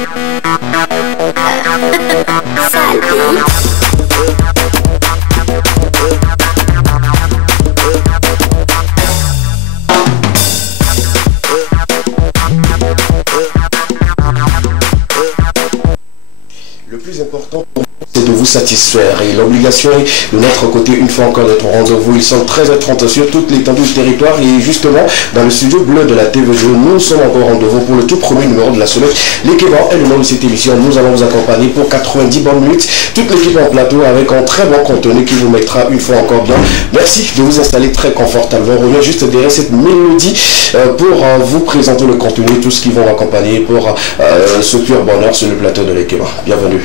Le plus important pour nous, c'est de vous satisfaire et l'obligation est de notre côté une fois encore d'être au rendez-vous. Ils sont 13h30 sur toute l'étendue du territoire et justement dans le studio bleu de la TV2, nous sommes encore au rendez-vous pour le tout premier numéro de la semaine. L'équipe est le nom de cette émission. Nous allons vous accompagner pour 90 bonnes minutes. Toute l'équipe en plateau avec un très bon contenu qui vous mettra une fois encore bien. Merci de vous installer très confortablement. On revient juste derrière cette mélodie pour vous présenter le contenu, tout ce qui va accompagner pour ce pur bonheur sur le plateau de l'équipe. Bienvenue.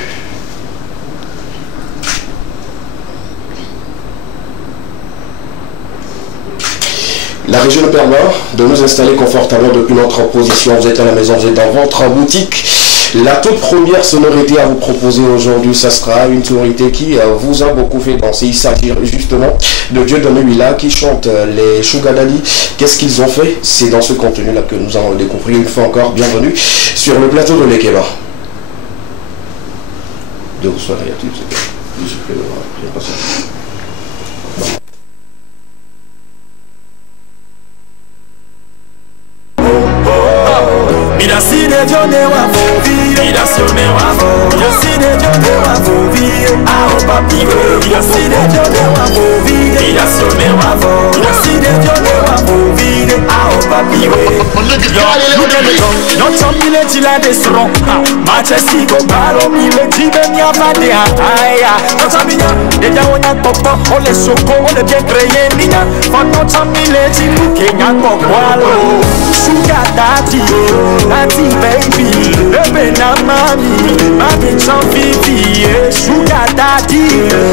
La région nous permet de nous installer confortablement depuis notre position. Vous êtes à la maison, vous êtes dans votre boutique. La toute première sonorité à vous proposer aujourd'hui, ça sera une sonorité qui vous a beaucoup fait danser. Il s'agit justement de Dieudonné Huila qui chante les Sugar Daddy. Qu'est-ce qu'ils ont fait? C'est dans ce contenu-là que nous allons le découvrir une fois encore. Bienvenue sur le plateau de l'Ekeba. De vous soirée à tous. Sugar daddy,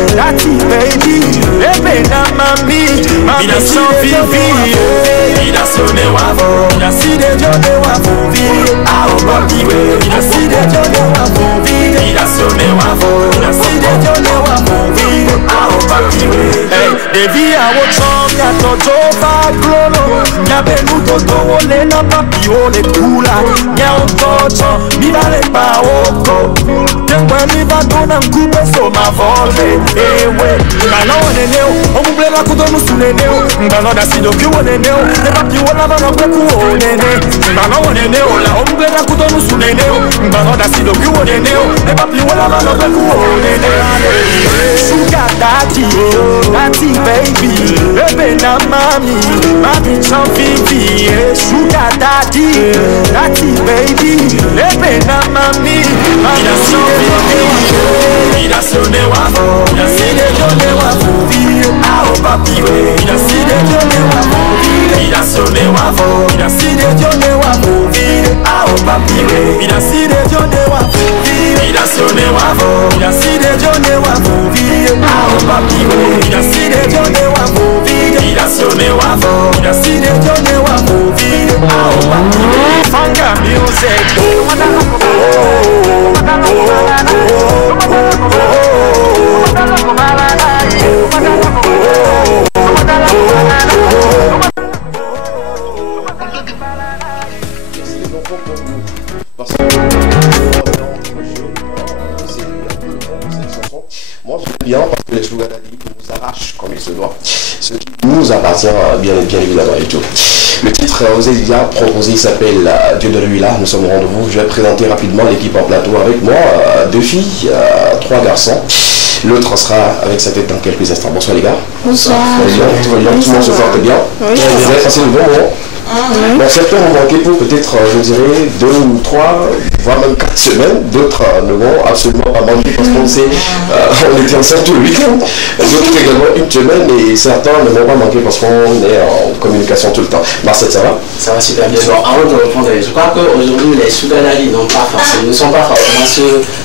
daddy baby, ebena mami, mami sans vivi. Ida sonne wavo, ida si de jode wavo vi, ah oh baby we. Ida si de jode wavo vi, ida sonne wavo, ida si de jode wavo vi, ah oh baby we. Hey, devi a wochom ya tojo ba glolo, ya benu toto wole na papi wole kula, ya ontocho mi vale pa oko. When we va dona nkupe so ma volle ewe Mbano wane neo, omumble la kudo nusu neo Mbano da sido ki wane neo, ne papi wana vana kweku one ne Mbano wane neo, la omumble la kudo nusu neo Mbano da sido ki wane neo, ne papi wana vana kweku one ne Sugar daddy, daddy baby, ebe na mami, mami chan vivi Sugar daddy, daddy baby, ebe na mami, mami chan vivi Ida sonne wavo, ida si de jone wavo vi, ah oh papi we. Ida si de jone wavo vi, ida sonne wavo, ida si de jone wavo vi, ah oh papi we. Ida si de jone wavo vi, ida sonne wavo, ida si de jone wavo vi, ah oh papi we. Ida si de jone wavo vi, ida sonne wavo, ida si de jone wavo vi, ah oh papi we. Fanga music, moi j'aime bien parce que les Sugar Daddy nous arrachent comme il se doit. Ce qui nous appartient bien évidemment et tout. Le titre vous est déjà proposé, il s'appelle Dieudonné Huila. Nous sommes au rendez-vous. Je vais présenter rapidement l'équipe en plateau avec moi. 2 filles, 3 garçons. L'autre sera avec sa tête dans quelques instants. Bonsoir les gars. Bonsoir. Tout va bien, tout le monde se porte bien. Oui. Vous avez passé le bon moment. Bon, certains ont manqué pour peut-être, je dirais, 2 ou 3, voire même 4 semaines. D'autres ne vont absolument pas manquer parce qu'on sait, on était ensemble tout le week-end. D'autres également une semaine et certains ne vont pas manquer parce qu'on est en communication tout le temps. Marcel, ça va? Ça va super bien. Bon, avant de répondre, je crois qu'aujourd'hui, les Sugar Daddy n'ont pas forcément, ne sont pas forcément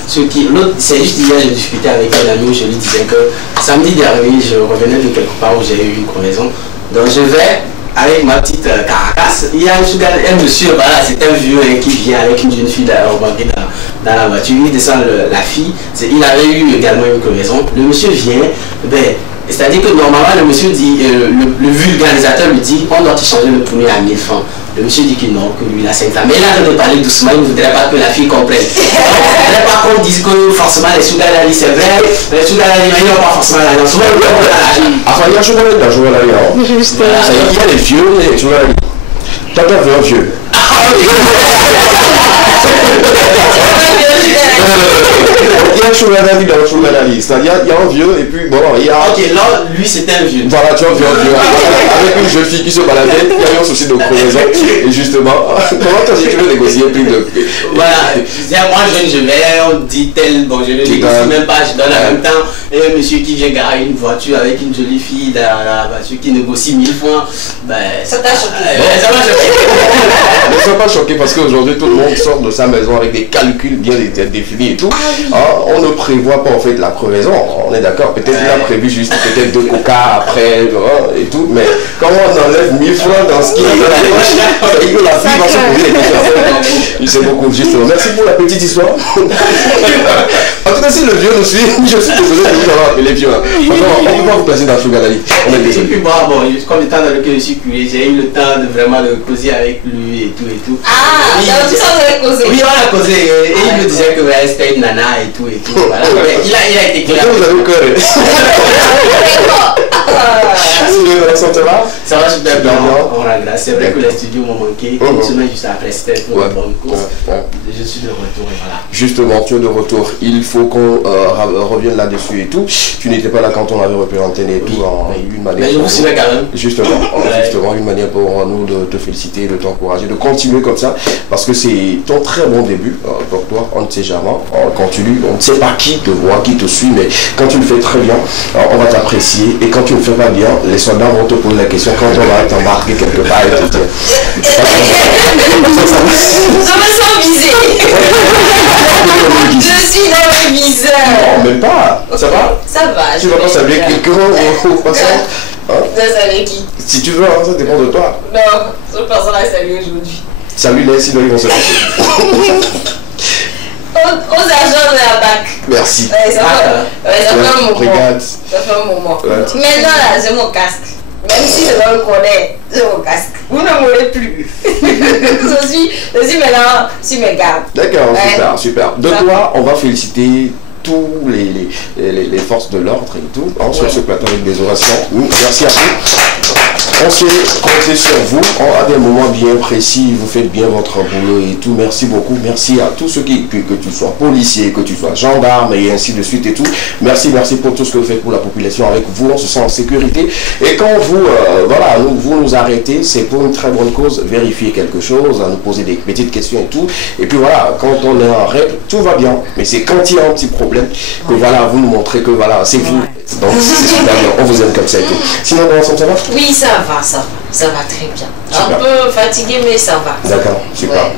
ceux qui... L'autre, c'est juste hier, j'ai discuté avec un ami où je lui disais que samedi dernier, je revenais de quelque part où j'ai eu une crevaison. Donc je vais... avec ma petite caracasse, il y a un monsieur, voilà, c'est un vieux qui vient avec une jeune fille embarquée dans la voiture. Il descend la fille, il avait eu également une crevaison. Le monsieur vient, c'est-à-dire que normalement le monsieur dit, le vulgarisateur lui dit, on doit te changer le pneu à 1000 francs. Le monsieur dit que non, que lui il a 5 femmes. Mais là, on de parler doucement, il ne voudrait pas que la fille comprenne. Il ne voudrait pas qu'on dise que forcément les sugar daddy c'est vrai, les sugar daddy mais ils n'ont pas forcément l'argent. Souvent, ils ont l'argent. Enfin, il y a un sugar daddy dans le sugar daddy. Il y a les vieux et les sugar daddy. T'as vu un vieux. Il y a un sugar daddy dans le sugar daddy. C'est-à-dire, il y a un vieux et puis bon, il y a... Ok, là, lui c'était un vieux. Voilà, tu vois, vieux. Avec une jeune fille qui se baladait, il y a eu un souci de crevaison. Et justement, comment toi, si tu veux négocier plus de... Voilà, moi je vais, on dit tel, bon je ne négocie même pas, je donne en même temps. Et un monsieur qui vient garer une voiture avec une jolie fille dans la voiture qui négocie 1000 francs, ben... Ça t'a choqué. Ça m'a choqué. Ne sois pas choqué parce qu'aujourd'hui tout le monde sort de sa maison avec des calculs bien définis et tout. On ne prévoit pas en fait la crevaison, on est d'accord. Peut-être il a prévu juste peut-être 2 coca après et tout, mais comment on enlève 1000 francs dans ce qui est dans la poche, la fille va se poser des questions. Il sait beaucoup, justement. Merci pour la petite histoire. En tout cas, si le vieux nous suit, je suis désolé de vous avoir appelé vieux. On ne peut pas vous placer dans le sugar daddy. On est désolé. Et puis moi, bon, comme le temps dans lequel je suis curé, j'ai eu le temps de vraiment de causer avec lui et tout et tout. Ah, donc tu sens que vous avez causé. Oui, on a causé. Et il me disait que c'était une nana et tout et tout. Voilà. Mais il a été clair. Vous avez au cœur. Ça va? Ça va super bien. On regrette. C'est vrai que les studios m'ont manqué. Une semaine juste après, c'était pour une bonne course. Je suis de retour et voilà. Justement, tu es de retour. Il faut qu'on revienne là-dessus et tout. Tu n'étais pas là quand on avait repris l'antenne et tout. Une manière. Mais je vous suivais quand même. Justement, une manière pour nous de te féliciter, de t'encourager, de continuer comme ça. Parce que c'est ton très bon début pour toi. On ne sait jamais. On continue. On ne sait pas qui te voit, qui te suit. Mais quand tu le fais très bien, on va t'apprécier. Et quand tu ne le fais pas bien, les soldats vont te poser la question quand on va t'embarquer quelque part et tout. Je me sens visée. Je suis dans le viseur. Non, même pas. Ça va? Ça va. Tu vas pas saluer quelqu'un ou pas ça? Tu vas saluer qui? Si tu veux, ça dépend de toi. Non, cette personne a salué aujourd'hui. Salut-les, sinon ils vont se passer. Aux agents de la BAC. Merci. Ouais, ça fait un moment. Regarde. Ça fait un moment. Ouais. Maintenant là, j'ai mon casque. Même si je dois le connaître, j'ai mon casque. Vous ne m'aurez plus. je suis maintenant sur mes gardes. D'accord, Ouais. super. De toi, on va féliciter tous les forces de l'ordre et tout, sur ce plateau avec des orations. Merci à vous. On sait compter sur vous à des moments bien précis, vous faites bien votre boulot et tout. Merci beaucoup, merci à tous ceux que tu sois policier, que tu sois gendarme et ainsi de suite et tout. Merci pour tout ce que vous faites pour la population. Avec vous, on se sent en sécurité. Et quand vous nous arrêtez, c'est pour une très bonne cause, vérifier quelque chose, à nous poser des petites questions et tout. Et puis voilà, quand on est en règle, tout va bien. Mais c'est quand il y a un petit problème que voilà, vous nous montrez que voilà, c'est vous. Donc c'est super bien, on vous aime comme ça et tout. Sinon, dans l'ensemble, ça va? Oui, ça va très bien. Super. Un peu fatigué, mais ça va. D'accord, super. Ouais.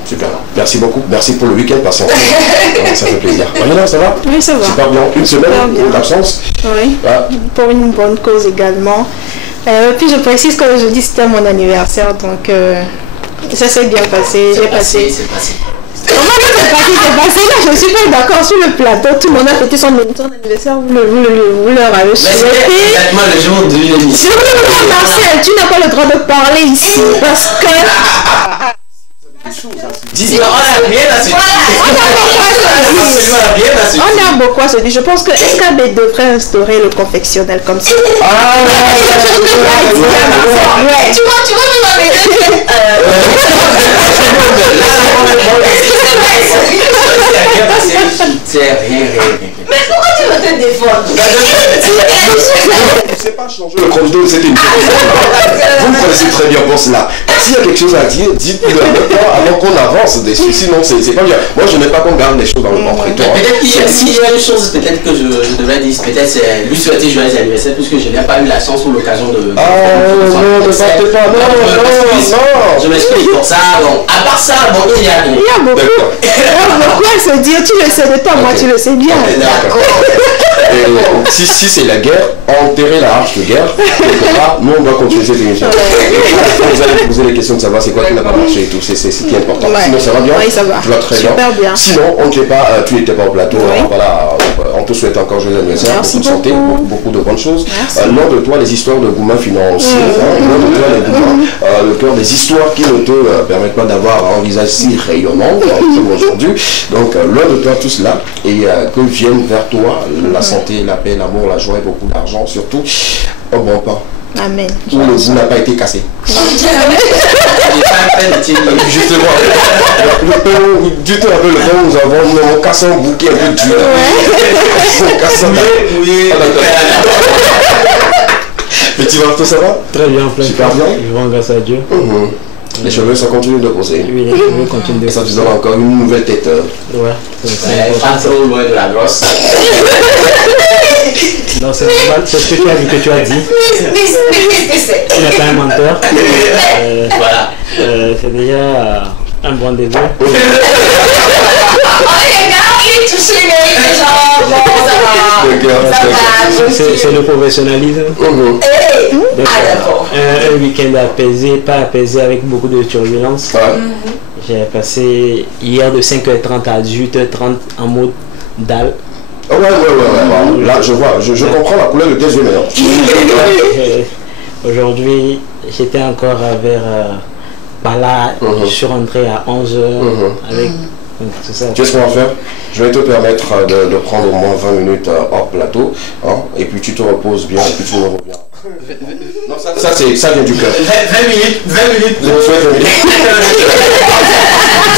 Merci beaucoup, merci pour le week-end passé. Ça fait plaisir. Mariana, ça va? Oui, ça va. Super bien, une semaine d'absence. Oui, Ah. pour une bonne cause également. Puis je précise qu'aujourd'hui c'était mon anniversaire, donc ça s'est bien passé. J'ai passé. C'est passé. Comment c'est passé là? Je ne suis pas d'accord sur le plateau. Tout le monde a fêté son anniversaire. Vous leur avez Mais c'était souhaité. exactement le jour de l'émission. Marcel, tu n'as pas le droit de parler ici parce que. Dis, on a rien à se dire. Absolument rien à se dire. On a beaucoup à se dire. Je pense que SKB devrait instaurer le confectionnel comme ça. Tu vois, même avec C'est rien. Mais pourquoi tu veux te défendre? Je ne sais pas changer le chrono, c'était une chose. Vous me connaissez très bien pour cela. S'il y a quelque chose à dire, dites-le avant qu'on avance dessus. Sinon, c'est pas bien. Moi, je n'aime pas qu'on garde les choses dans le prétoire. Peut-être qu'il y a une chose peut-être que je devrais dire, peut-être c'est lui souhaiter joyeux anniversaire puisque je n'ai pas eu la chance ou l'occasion de... non, ne partez pas, non. Je m'explique pour ça. Bon, à part ça, bon, il y a rien. Il y a beaucoup à se dire. Tu le sais de toi, moi tu le sais bien. D'accord. Si c'est la guerre, enterrer la hache de guerre, nous on doit continuer cette émission. Vous allez poser les questions de savoir c'est quoi qui n'a pas marché et tout, c'est ce qui est important. Ouais. Sinon ça va bien? Oui, ça va. Tu vas très Super bien. Sinon, on ne sait pas, tu n'étais pas au plateau, Oui. voilà, on te souhaite encore joyeux anniversaire, Merci beaucoup de santé, beaucoup. beaucoup de bonnes choses. Merci. Loin de toi les histoires de gourmands financiers, loin de toi les gourmands, le cœur des histoires qui ne te permettent pas d'avoir un visage si rayonnant comme aujourd'hui. Donc loin de toi tout cela et que vienne vers toi la santé, la paix, l'amour, la joie et beaucoup d'argent surtout. Au bon pain. Amen. Où le bout n'a pas été cassé. Justement, le pain, du tout avec le pain, nous avons cassé un bouquet un peu dur. On casse un mouillé. Petit Marteau, ça va? Très bien, plein Super bien. Vivant grâce à Dieu. Les cheveux sont continuent de poser. Oui, les cheveux continuent de Et ça te donne encore une nouvelle tête. Ouais, c'est Pas trop loin de la brosse. non, c'est normal, c'est ce que tu as vu, que tu as dit. Mais qu'est-ce que c'est? Tu n'es pas un menteur. Voilà. C'est déjà un bon début. Oh, les gars, il est touché, mais il est genre, bon, ça va. C'est le professionnalisme. Donc, d'accord. un week-end apaisé, pas apaisé avec beaucoup de turbulence. J'ai passé hier de 5h30 à 18h30 en mode dalle. Ouais. Là, je vois, je comprends la couleur de tes yeux maintenant. Aujourd'hui, j'étais encore vers là, je suis rentré à 11h avec tout ça. Tu sais ce qu'on va faire? Je vais te permettre de prendre au moins 20 minutes hors plateau, hein, et puis tu te reposes bien, et puis tu me reviens. Non, ça vient du cœur. 20 minutes. Je me souhaite 20 minutes.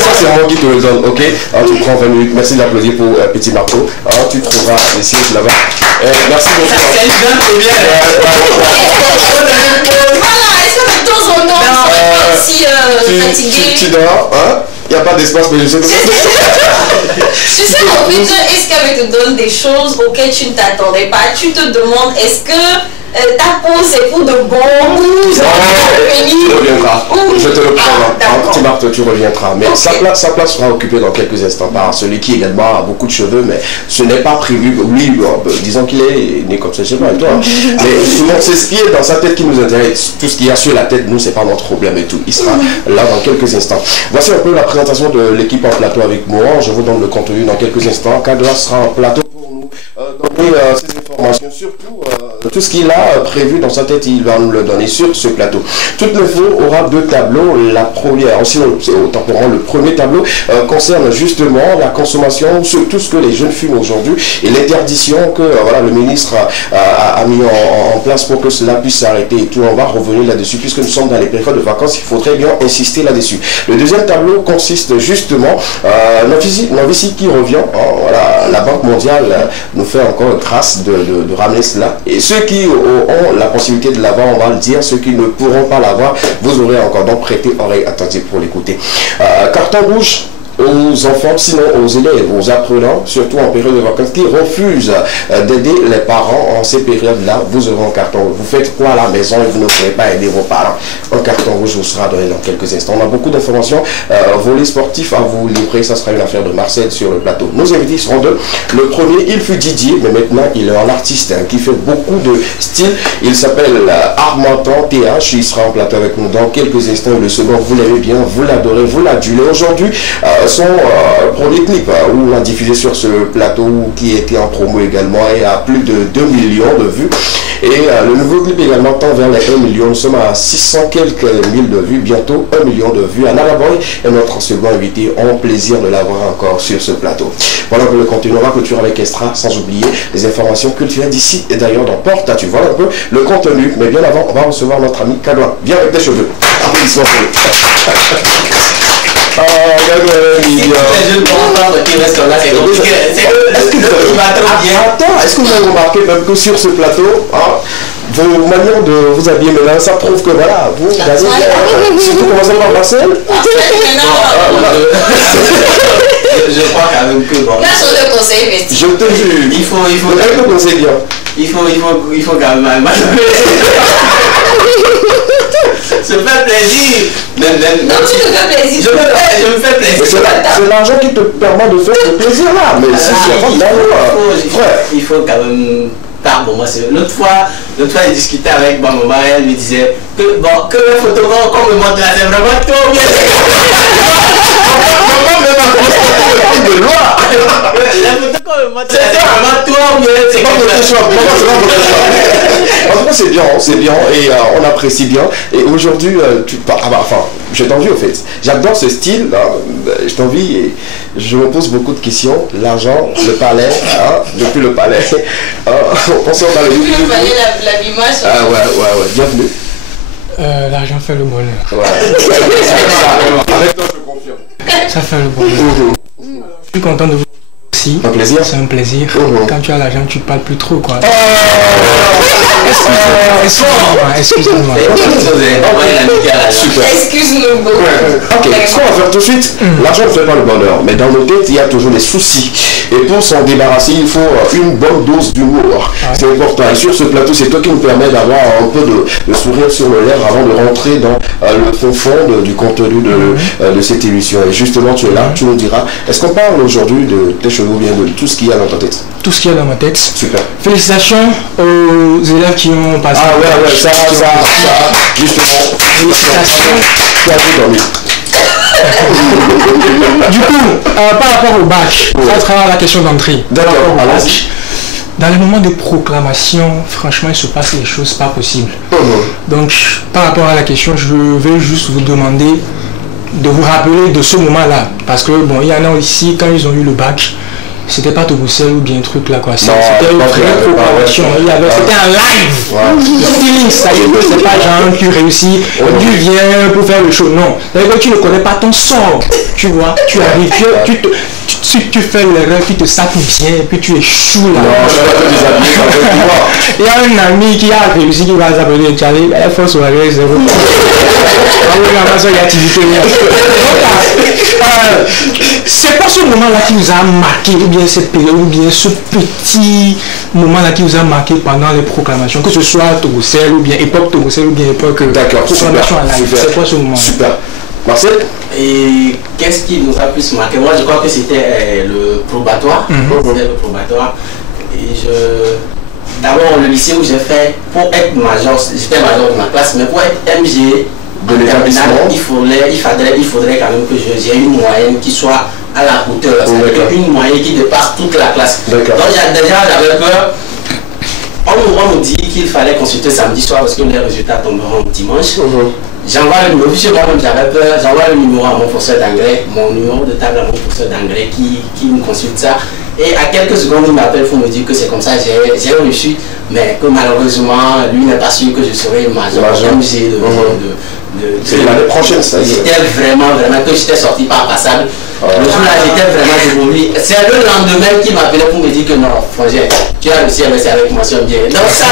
Ça, c'est moi qui te le donne, ok? Alors, tu prends 20 minutes. Merci d'applaudir pour Petit Marteau. Alors, tu trouveras les sièges là-bas. Merci beaucoup. C'est une grande première. Voilà, est-ce que de temps en temps, si fatigué? Tu dors, hein? Il n'y a pas d'espace, mais je sais que Tu sais, en plus, est-ce qu'elle te donne des choses auxquelles tu ne t'attendais pas? Tu te demandes, est-ce que ta pause est pour de bon ou tu reviendras. Je te le prends. D'accord. Petit Marteau, tu reviendras. Mais sa place sera occupée dans quelques instants par celui qui également a beaucoup de cheveux, mais ce n'est pas prévu. Lui, disons qu'il est né comme ça, je sais pas, toi. Mais souvent, c'est ce qui est dans sa tête qui nous intéresse. Tout ce qu'il y a sur la tête, nous, c'est pas notre problème et tout. Il sera là dans quelques instants. Voici un peu la présentation de l'équipe en plateau avec moi. Je vous donne le contenu dans quelques instants. Kadra sera en plateau pour nous donner ces informations, surtout tout ce qu'il a prévu dans sa tête, il va nous le donner sur ce plateau. Toute l'info aura deux tableaux. La première, aussi autant pour moi, le premier tableau concerne justement la consommation, sur tout ce que les jeunes fument aujourd'hui et l'interdiction que le ministre a mis en place pour que cela puisse s'arrêter et tout. On va revenir là-dessus puisque nous sommes dans les périodes de vacances, il faudrait bien insister là-dessus. Le deuxième tableau consiste justement Novici qui revient. La Banque mondiale nous fait encore grâce de ramener cela. Et ceux qui ont la possibilité de l'avoir, on va le dire. Ceux qui ne pourront pas l'avoir, vous aurez encore donc prêté oreille attentive pour l'écouter. Carton rouge aux enfants, sinon aux élèves, aux apprenants, surtout en période de vacances, qui refusent d'aider les parents en ces périodes-là, vous aurez un carton rouge. Vous faites quoi à la maison et vous ne pourrez pas aider vos parents? Un carton rouge vous sera donné dans quelques instants. On a beaucoup d'informations. Volet sportif à vous livrer, ça sera une affaire de Marcel sur le plateau. Nos invités seront deux. Le premier, il fut Didier, mais maintenant il est un artiste qui fait beaucoup de style. Il s'appelle Armantan TH. Il sera en plateau avec nous dans quelques instants. Le second, vous l'aimez bien, vous l'adorez, vous l'adulez. Aujourd'hui, son premier clip où on a diffusé sur ce plateau qui était en promo également et a plus de 2 millions de vues. Et le nouveau clip également tend vers les 1 million. Nous sommes à 600 quelques mille de vues, bientôt 1 million de vues. Analaboy et notre second invité ont plaisir de l'avoir encore sur ce plateau. Voilà que le contenu, on va clôturer avec Extra, sans oublier les informations culturelles d'ici et d'ailleurs dans Porte. Tu vois un peu le contenu, mais bien avant, on va recevoir notre ami Kadwa. Viens avec des cheveux. Applaudissements pour lui. Je ne comprends pas qui reste là, c'est compliqué. Est-ce que vous avez remarqué même que sur ce plateau, vos manières de vous habiller maintenant, ça prouve que voilà, vous avez... Surtout commencez par Marcel. Je crois qu'avec que bon. Là, je te conseille, mais je te jure. Il faut te conseiller bien. Il faut quand même. Se faire plaisir. Non, tu te fais plaisir. Je me fais plaisir. C'est l'argent qui te permet de faire ce plaisir là. Mais si il faut quand même. Par moment, l'autre fois, j'ai discuté avec ma maman, elle me disait que les photographes qu'on me montre là, c'est vraiment trop bien. Maman me montre de loi. Les photos qu'on me montre là, c'est vraiment trop c'est pas Photoshop. En tout cas, c'est bien et on apprécie bien. Et aujourd'hui, j'ai envie au fait. J'adore ce style. Je t'envie et je me pose beaucoup de questions. L'argent, le palais, depuis le palais. Pensons dans le palais, l'habillement. Ah ouais. Bienvenue. L'argent fait le bonheur. Ouais. Avec toi, je confirme. Ça fait le bonheur. Je suis content de vous aussi. Un plaisir. C'est un plaisir. Quand tu as l'argent, tu parles plus trop quoi. Excuse-moi. Super. Excuse-nous beaucoup. Ok, ce qu'on va faire tout de suite, l'argent ne fait pas le bonheur, mais dans nos têtes, il y a toujours des soucis. Et pour s'en débarrasser, il faut une bonne dose d'humour. C'est important. Et sur ce plateau, c'est toi qui nous permet d'avoir un peu de sourire sur le lèvre avant de rentrer dans le fond du contenu de cette émission. Et justement, tu es là, tu nous diras, est-ce qu'on parle aujourd'hui de tes cheveux ou bien de tout ce qu'il y a dans ta tête? Tout ce qu'il y a dans ma tête. Super. Félicitations aux élèves qui ont passé. Ah ouais, ça, justement. Félicitations. Tu as tout dormi. Du coup, par rapport au bac, à travers la question d'entrée. D'accord, allons-y. Dans les moments de proclamation, franchement, il se passe des choses pas possibles. Donc, par rapport à la question, je vais juste vous demander de vous rappeler de ce moment-là. Parce que, bon, il y en a ici, quand ils ont eu le bac, c'était pas Togousel ou bien un truc là quoi. C'était une vraie proclamation. C'était un live. Le feeling, c'est-à-dire que c'est pas genre tu réussis, tu viens pour faire le show. Non. C'est-à-dire que tu ne connais pas ton sort. Tu vois, tu arrives, tu fais l'erreur, tu te sapes bien et puis tu échoues là. Il y a un ami qui a réussi qui va s'appeler Charlie, il faut soirée zéro. C'est pas ce moment-là qui nous a marqué, ou bien cette période, ou bien ce petit moment-là qui nous a marqué pendant les proclamations, que ce soit Togousel, ou bien époque Togousel, ou bien époque proclamation à live. C'est quoi ce moment-là? Super. Marcel? Et qu'est-ce qui nous a plus marqué? Moi, je crois que c'était le probatoire. C'était le probatoire. Et d'abord, le lycée où j'ai fait, pour être major, j'étais major de ma classe, mais pour être MG de l'établissement, il faudrait quand même que j'ai une moyenne qui soit à la hauteur. C'est-à-dire une moyenne qui dépasse toute la classe. Donc déjà, j'avais peur. On nous dit qu'il fallait consulter samedi soir parce que les résultats tomberont dimanche. J'envoie le numéro, j'avais peur, j'envoie le numéro à mon professeur d'anglais, mon numéro de table à mon professeur d'anglais qui me consulte ça. Et à quelques secondes, il m'appelle pour me dire que c'est comme ça, j'ai reçu, mais que malheureusement, lui n'est pas sûr que je serai major MG c'est l'année prochaine, ça. J'étais vraiment, que j'étais sorti par passable. Le jour-là, j'étais vraiment dévolu. C'est le lendemain qu'il m'appelait pour me dire que non, frangin, tu as réussi à rester avec moi, c'est bien. Donc ça,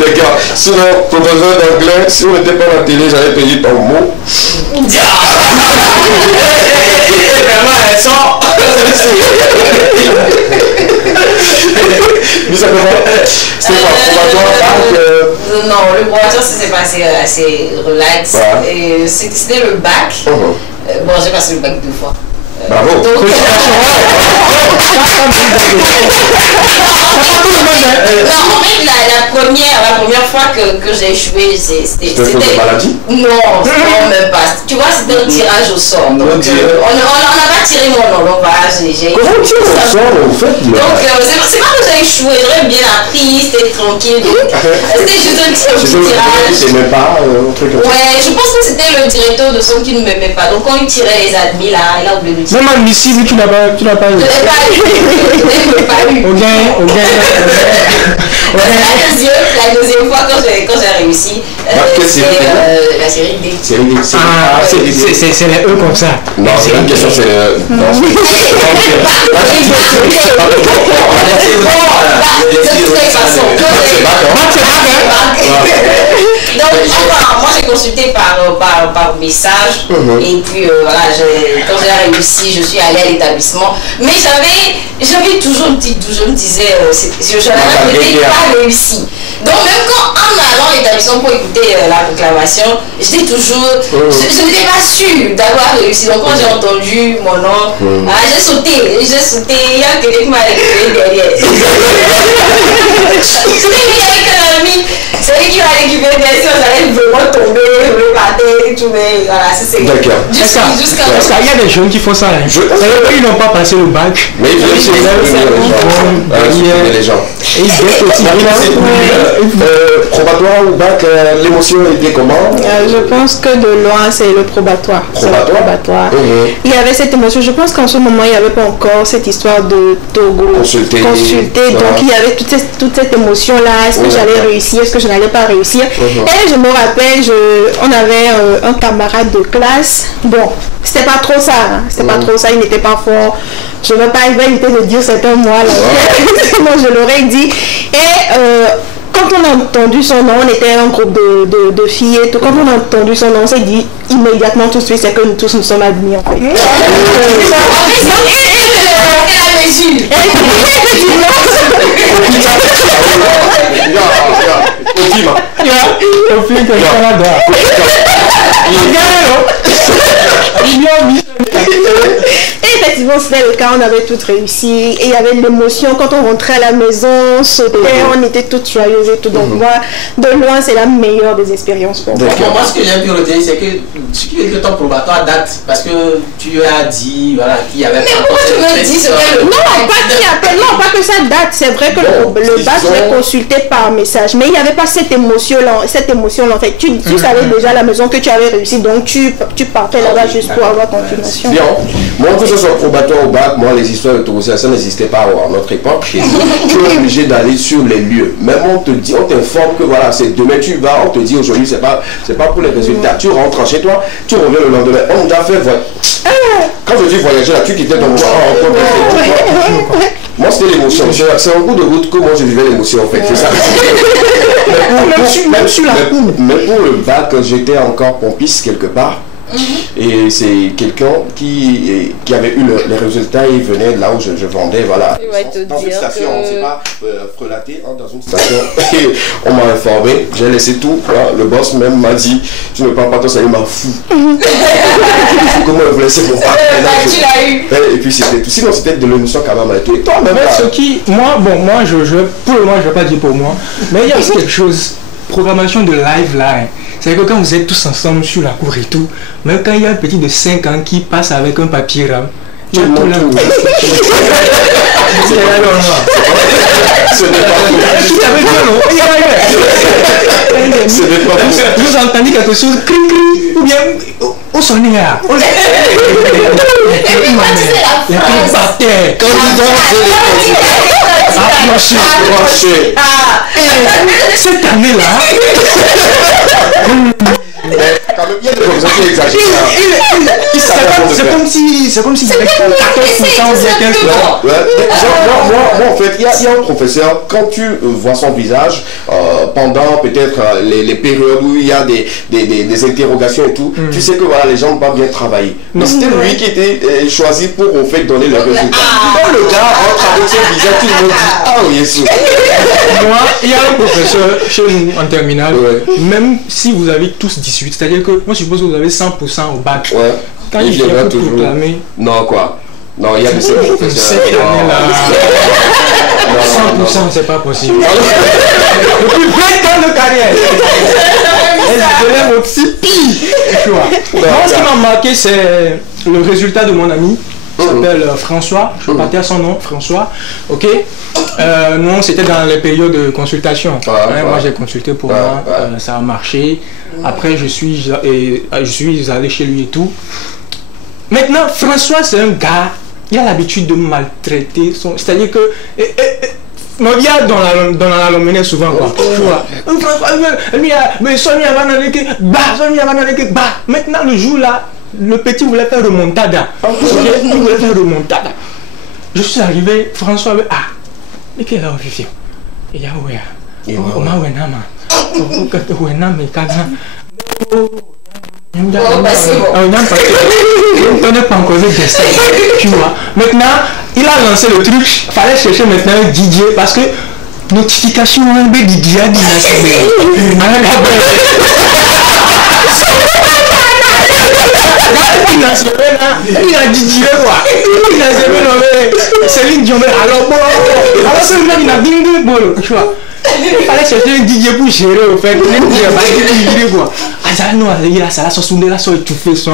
d'accord. Sinon, professeur d'anglais, si on n'était pas à la télé, j'avais payé ton mot. Vraiment, elles sont... Mais ça c'était pas probatoire, non, le probatoire ça s'est passé assez relax. C'était le bac. Bon, j'ai passé le bac 2 fois. Bravo. Donc, non, en fait, la première fois que j'ai échoué, c'était maladie? Non, même pas. Tu vois, c'était un tirage au sort. Donc, on n'a pas tiré mon nom. Donc, voilà, j'ai comment tu au sort, en fait? Donc, c'est pas que j'ai échoué, j'aurais bien appris, c'était tranquille. C'était juste un petit tirage. C'est même pas un truc comme ça. Ouais, je pense que c'était le directeur de son qui ne m'aimait pas. Donc, quand il tirait les admis là, il a oublié de tirer. Même admissible, tu n'as pas eu. Je n'ai pas eu. La deuxième fois quand j'ai réussi, c'est la série D. C'est les E comme ça. Non, c'est une question, c'est le... Donc, moi j'ai consulté par message et puis voilà, quand j'ai réussi, je suis allée à l'établissement. Mais j'avais toujours une petite douche, je me disais, je n'avais pas réussi. Donc même quand en allant à l'établissement pour écouter la proclamation, j'étais toujours, je n'étais pas sûre d'avoir réussi. Donc quand j'ai entendu mon nom, j'ai sauté, il y a quelqu'un qui m'a récupéré derrière. C'était lui avec un ami, c'est lui qui m'a récupéré derrière, si on allait vraiment tomber, repartir, tout, mais voilà, c'est d'accord. Est-ce qu'il y a des jeunes qui font ça? Ils n'ont pas passé le bac. Mais ils viennent chez les gens. Et ils viennent aussi. Probatoire ou bac, l'émotion était comment? Je pense que de loin, c'est le probatoire. Probatoire. Il y avait cette émotion. Je pense qu'en ce moment, il n'y avait pas encore cette histoire de Togo. Consulter. Donc, il y avait toute cette émotion-là. Est-ce que j'allais réussir? Est-ce que je n'allais pas réussir? Et je me rappelle, on avait un camarade de classe. Bon, c'était pas trop ça. C'était pas trop ça. Il n'était pas fort. Je ne veux pas éviter de dire certains mots là. Sinon, je l'aurais dit. Et quand on a entendu son nom, on était un groupe de filles et tout. Quand on a entendu son nom, on s'est dit immédiatement tout de suite, c'est que nous tous nous sommes admis en fait. Et effectivement, c'était le cas, on avait toutes réussi. Et il y avait de l'émotion quand on rentrait à la maison, on sautait, on était toutes joyeuses et tout. Donc, moi, de loin, c'est la meilleure des expériences pour moi. Moi, ce que j'ai pu retenir, c'est que ce qui veut dire que ton probatoire date, parce que tu as dit voilà, qu'il y avait. Mais pourquoi tu me dis ce non, pas que ça date. C'est vrai que le bac, je l'ai consulté par message. Mais il n'y avait pas cette émotion-là. En fait, tu savais déjà à la maison que tu avais réussi. Donc, tu partais là-bas juste pour avoir confirmation. Bien. Moi, que ce soit probatoire au bac, moi, les histoires de Togosia, ça n'existait pas à notre époque. Tu es obligé d'aller sur les lieux. Même on te dit, on t'informe que voilà, c'est demain tu vas, on te dit aujourd'hui, c'est pas pour les résultats. Tu rentres chez toi, tu reviens le lendemain. On t'a fait quand je dis voyager là, tu quittais ton moi. Moi, c'était l'émotion. C'est un bout de route que moi je vivais l'émotion en fait. C'est ça. Mais pour le bac, j'étais encore pompiste quelque part. Et c'est quelqu'un qui avait eu les résultats, il venait là où je vendais, voilà. Dans une station, on ne s'est pas frelaté, dans une station. Et on m'a informé, j'ai laissé tout. Voilà, le boss même m'a dit, tu ne parles pas toi, ça il m'a fou. Comment il voulait laisser mon bac? Tu l'as eu. Et puis c'était tout. Sinon c'était de l'émotion quand même. Et toi, même ce qui, moi, pour le moment, je ne vais pas dire pour moi, mais il y a aussi quelque chose, programmation de live là. C'est-à-dire que quand vous êtes tous ensemble sur la cour et tout, même quand il y a un petit de 5 ans qui passe avec un papier rame, il y a tout là. Vous entendez quelque chose, cri, ou bien au sonner là. Cette année-là, c'est comme si il y avait 14% bien quelque chose. Moi, en fait, il y a un professeur, quand tu vois son visage, pendant peut-être les périodes où il y a des interrogations et tout, tu sais que voilà, les gens n'ont pas bien travaillé. Mais c'était lui qui était choisi pour en fait donner le résultat. Quand le gars rentre avec son visage, tout le monde dit ah oui, Jésus. Moi, il y a un professeur chez nous en terminale, même si vous avez tous 18, c'est-à-dire que moi je suppose que vous avez 100% au bac. Quand il vient pour proclamer. Non, quoi. Non, il y a de ces professeurs. Cette année-là, 100% c'est pas possible. Depuis 20 ans de carrière. Je lève aussi pire. Moi, ce qui m'a marqué, c'est le résultat de mon ami. Il s'appelle François, je vais partir à son nom, François. Ok. Nous, c'était dans les périodes de consultation. Moi, j'ai consulté pour moi, ça a marché. Après, je suis allé chez lui et tout. Maintenant, François, c'est un gars, il a l'habitude de maltraiter. C'est-à-dire que mon gars dans la l'emmener souvent quoi. Maintenant le jour là, le petit voulait faire remontada. Il voulait faire remontada. Je suis arrivé, François avait mais quelle heure vivait? Il y a où tu vois. Maintenant, il a lancé le truc, fallait chercher maintenant un DJ parce que notification un peu d'Idia il a dit quoi. Il a dit Céline Dion. Alors bon, alors seulement il a bien dit bon, tu vois. Il fallait chercher un DJ pour gérer au fait. Il dit quoi. Ah non, il a ça là, son là, son étouffé, son.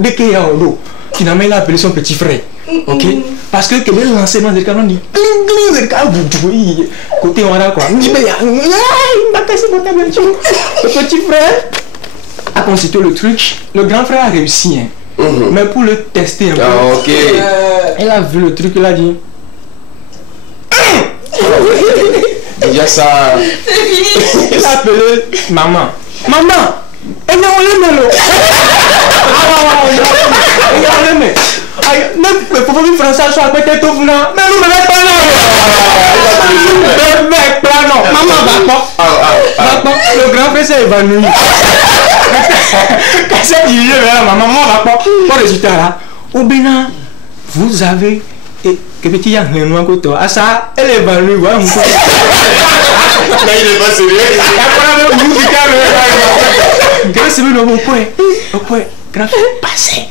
Dès qu'il y a un lot, finalement il a appelé son petit frère. Ok. Parce que le lancement des canons dit côté on a quoi. Il dit mais il m'a cassé mon table. Le petit frère a constitué le truc. Le grand frère a réussi, hein. Mais pour le tester un peu, il a vu le truc, il a dit il y a ça. il a appelé maman. Maman, elle est en l'aime. Mais pour vous français, soit peut-être tout venant. Mais nous ne pas non. Maman va pas. Le grand frère s'est évanoui. Quand c'est dirigé vers la maman va pas. Pour résultat là, au Bénin, vous avez que petit y a un noir côté. Ah ça, elle est évanouie. Là il est pas sérieux. Grand c'est le bon point. Au point, grand passé.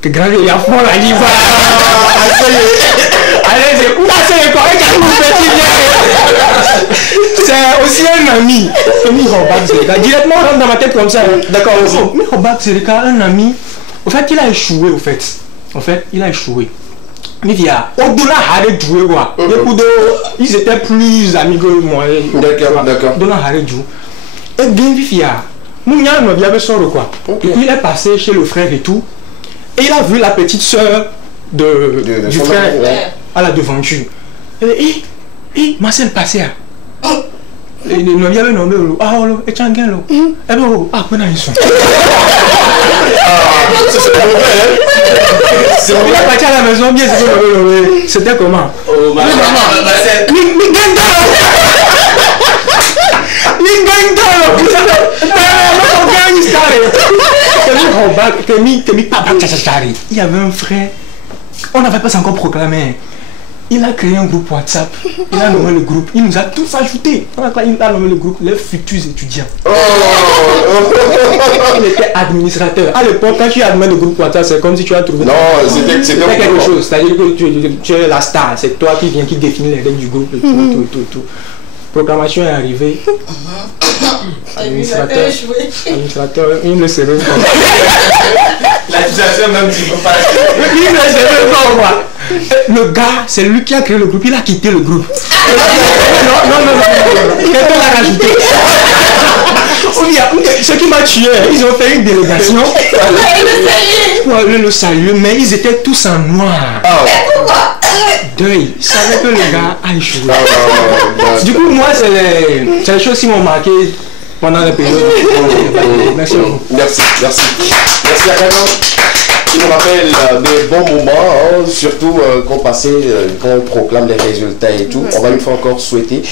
Que grand il y a fond là, il va. Allez, c'est où c'est correct c'est aussi un ami. Directement rentre dans ma tête comme ça. D'accord, mais Robak c'est un ami. Au fait, il a échoué au fait. Il a échoué. Mais il y a au-delà de jouer quoi. Ils étaient plus amis que moi. D'accord. Au-delà de jouer. Et bien vite, Mounia me vient sort quoi. Il est passé chez le frère et tout. Et il a vu la petite soeur du frère à la devanture. Et Marcel passé. Il m'a bien nommé. Ah, et tu as un gars là. Eh bien, après, ils sont. C'est il est parti à la maison bien, c'était comment? Oh, maman, Marcel. Il y avait un frère, on n'avait pas encore proclamé. Il a créé un groupe WhatsApp, il a nommé le groupe, il nous a tous ajoutés. Il a nommé le groupe les futurs étudiants. Il était administrateur. À l'époque, quand tu as nommé le groupe WhatsApp, c'est comme si tu as trouvé. Non, c'était quelque chose. C'est-à-dire que tu es la star, c'est toi qui viens, qui définit les règles du groupe, tout. Proclamation est arrivée. Administrateur, il ne sait même pas. L'accusation même, tu ne peux pas. Il ne sait même pas. Le gars, c'est lui qui a créé le groupe, il a quitté le groupe. Non. Quelqu'un l'a rajouté. Ce qui m'a tué, ils ont fait une délégation pour aller le saluer, mais ils étaient tous en noir. Deuil, ils savaient que le gars a échoué. Du coup, moi, c'est les choses qui m'ont marqué pendant la période. Merci beaucoup. Merci à Canon. Qui nous rappelle des bons moments, surtout qu'on passait, quand on proclame les résultats et tout. On va une fois encore souhaiter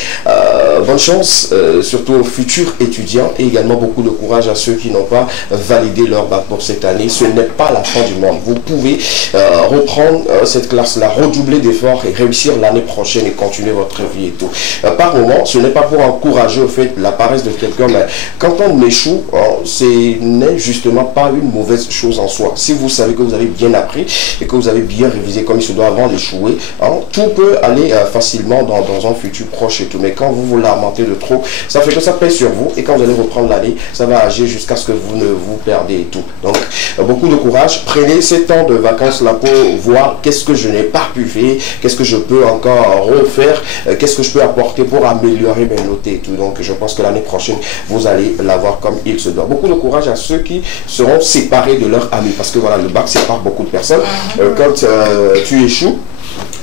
bonne chance, surtout aux futurs étudiants et également beaucoup de courage à ceux qui n'ont pas validé leur bac pour cette année. Ce n'est pas la fin du monde. Vous pouvez reprendre cette classe-là, redoubler d'efforts et réussir l'année prochaine et continuer votre vie et tout. Par moment, ce n'est pas pour encourager au fait la paresse de quelqu'un, mais quand on échoue, ce n'est justement pas une mauvaise chose en soi. Si vous savez que vous avez bien appris et que vous avez bien révisé comme il se doit avant d'échouer, tout peut aller facilement dans un futur proche et tout. Mais quand vous vous lamentez de trop, ça fait que ça pèse sur vous et quand vous allez reprendre l'année, ça va agir jusqu'à ce que vous ne vous perdez et tout. Donc, beaucoup de courage. Prenez ces temps de vacances là pour voir qu'est-ce que je n'ai pas pu faire, qu'est-ce que je peux encore refaire, qu'est-ce que je peux apporter pour améliorer mes notes et tout. Donc, je pense que l'année prochaine, vous allez l'avoir comme il se doit. Beaucoup de courage à ceux qui seront séparés de leurs amis parce que voilà, le bac sépare beaucoup de personnes. Quand tu échoues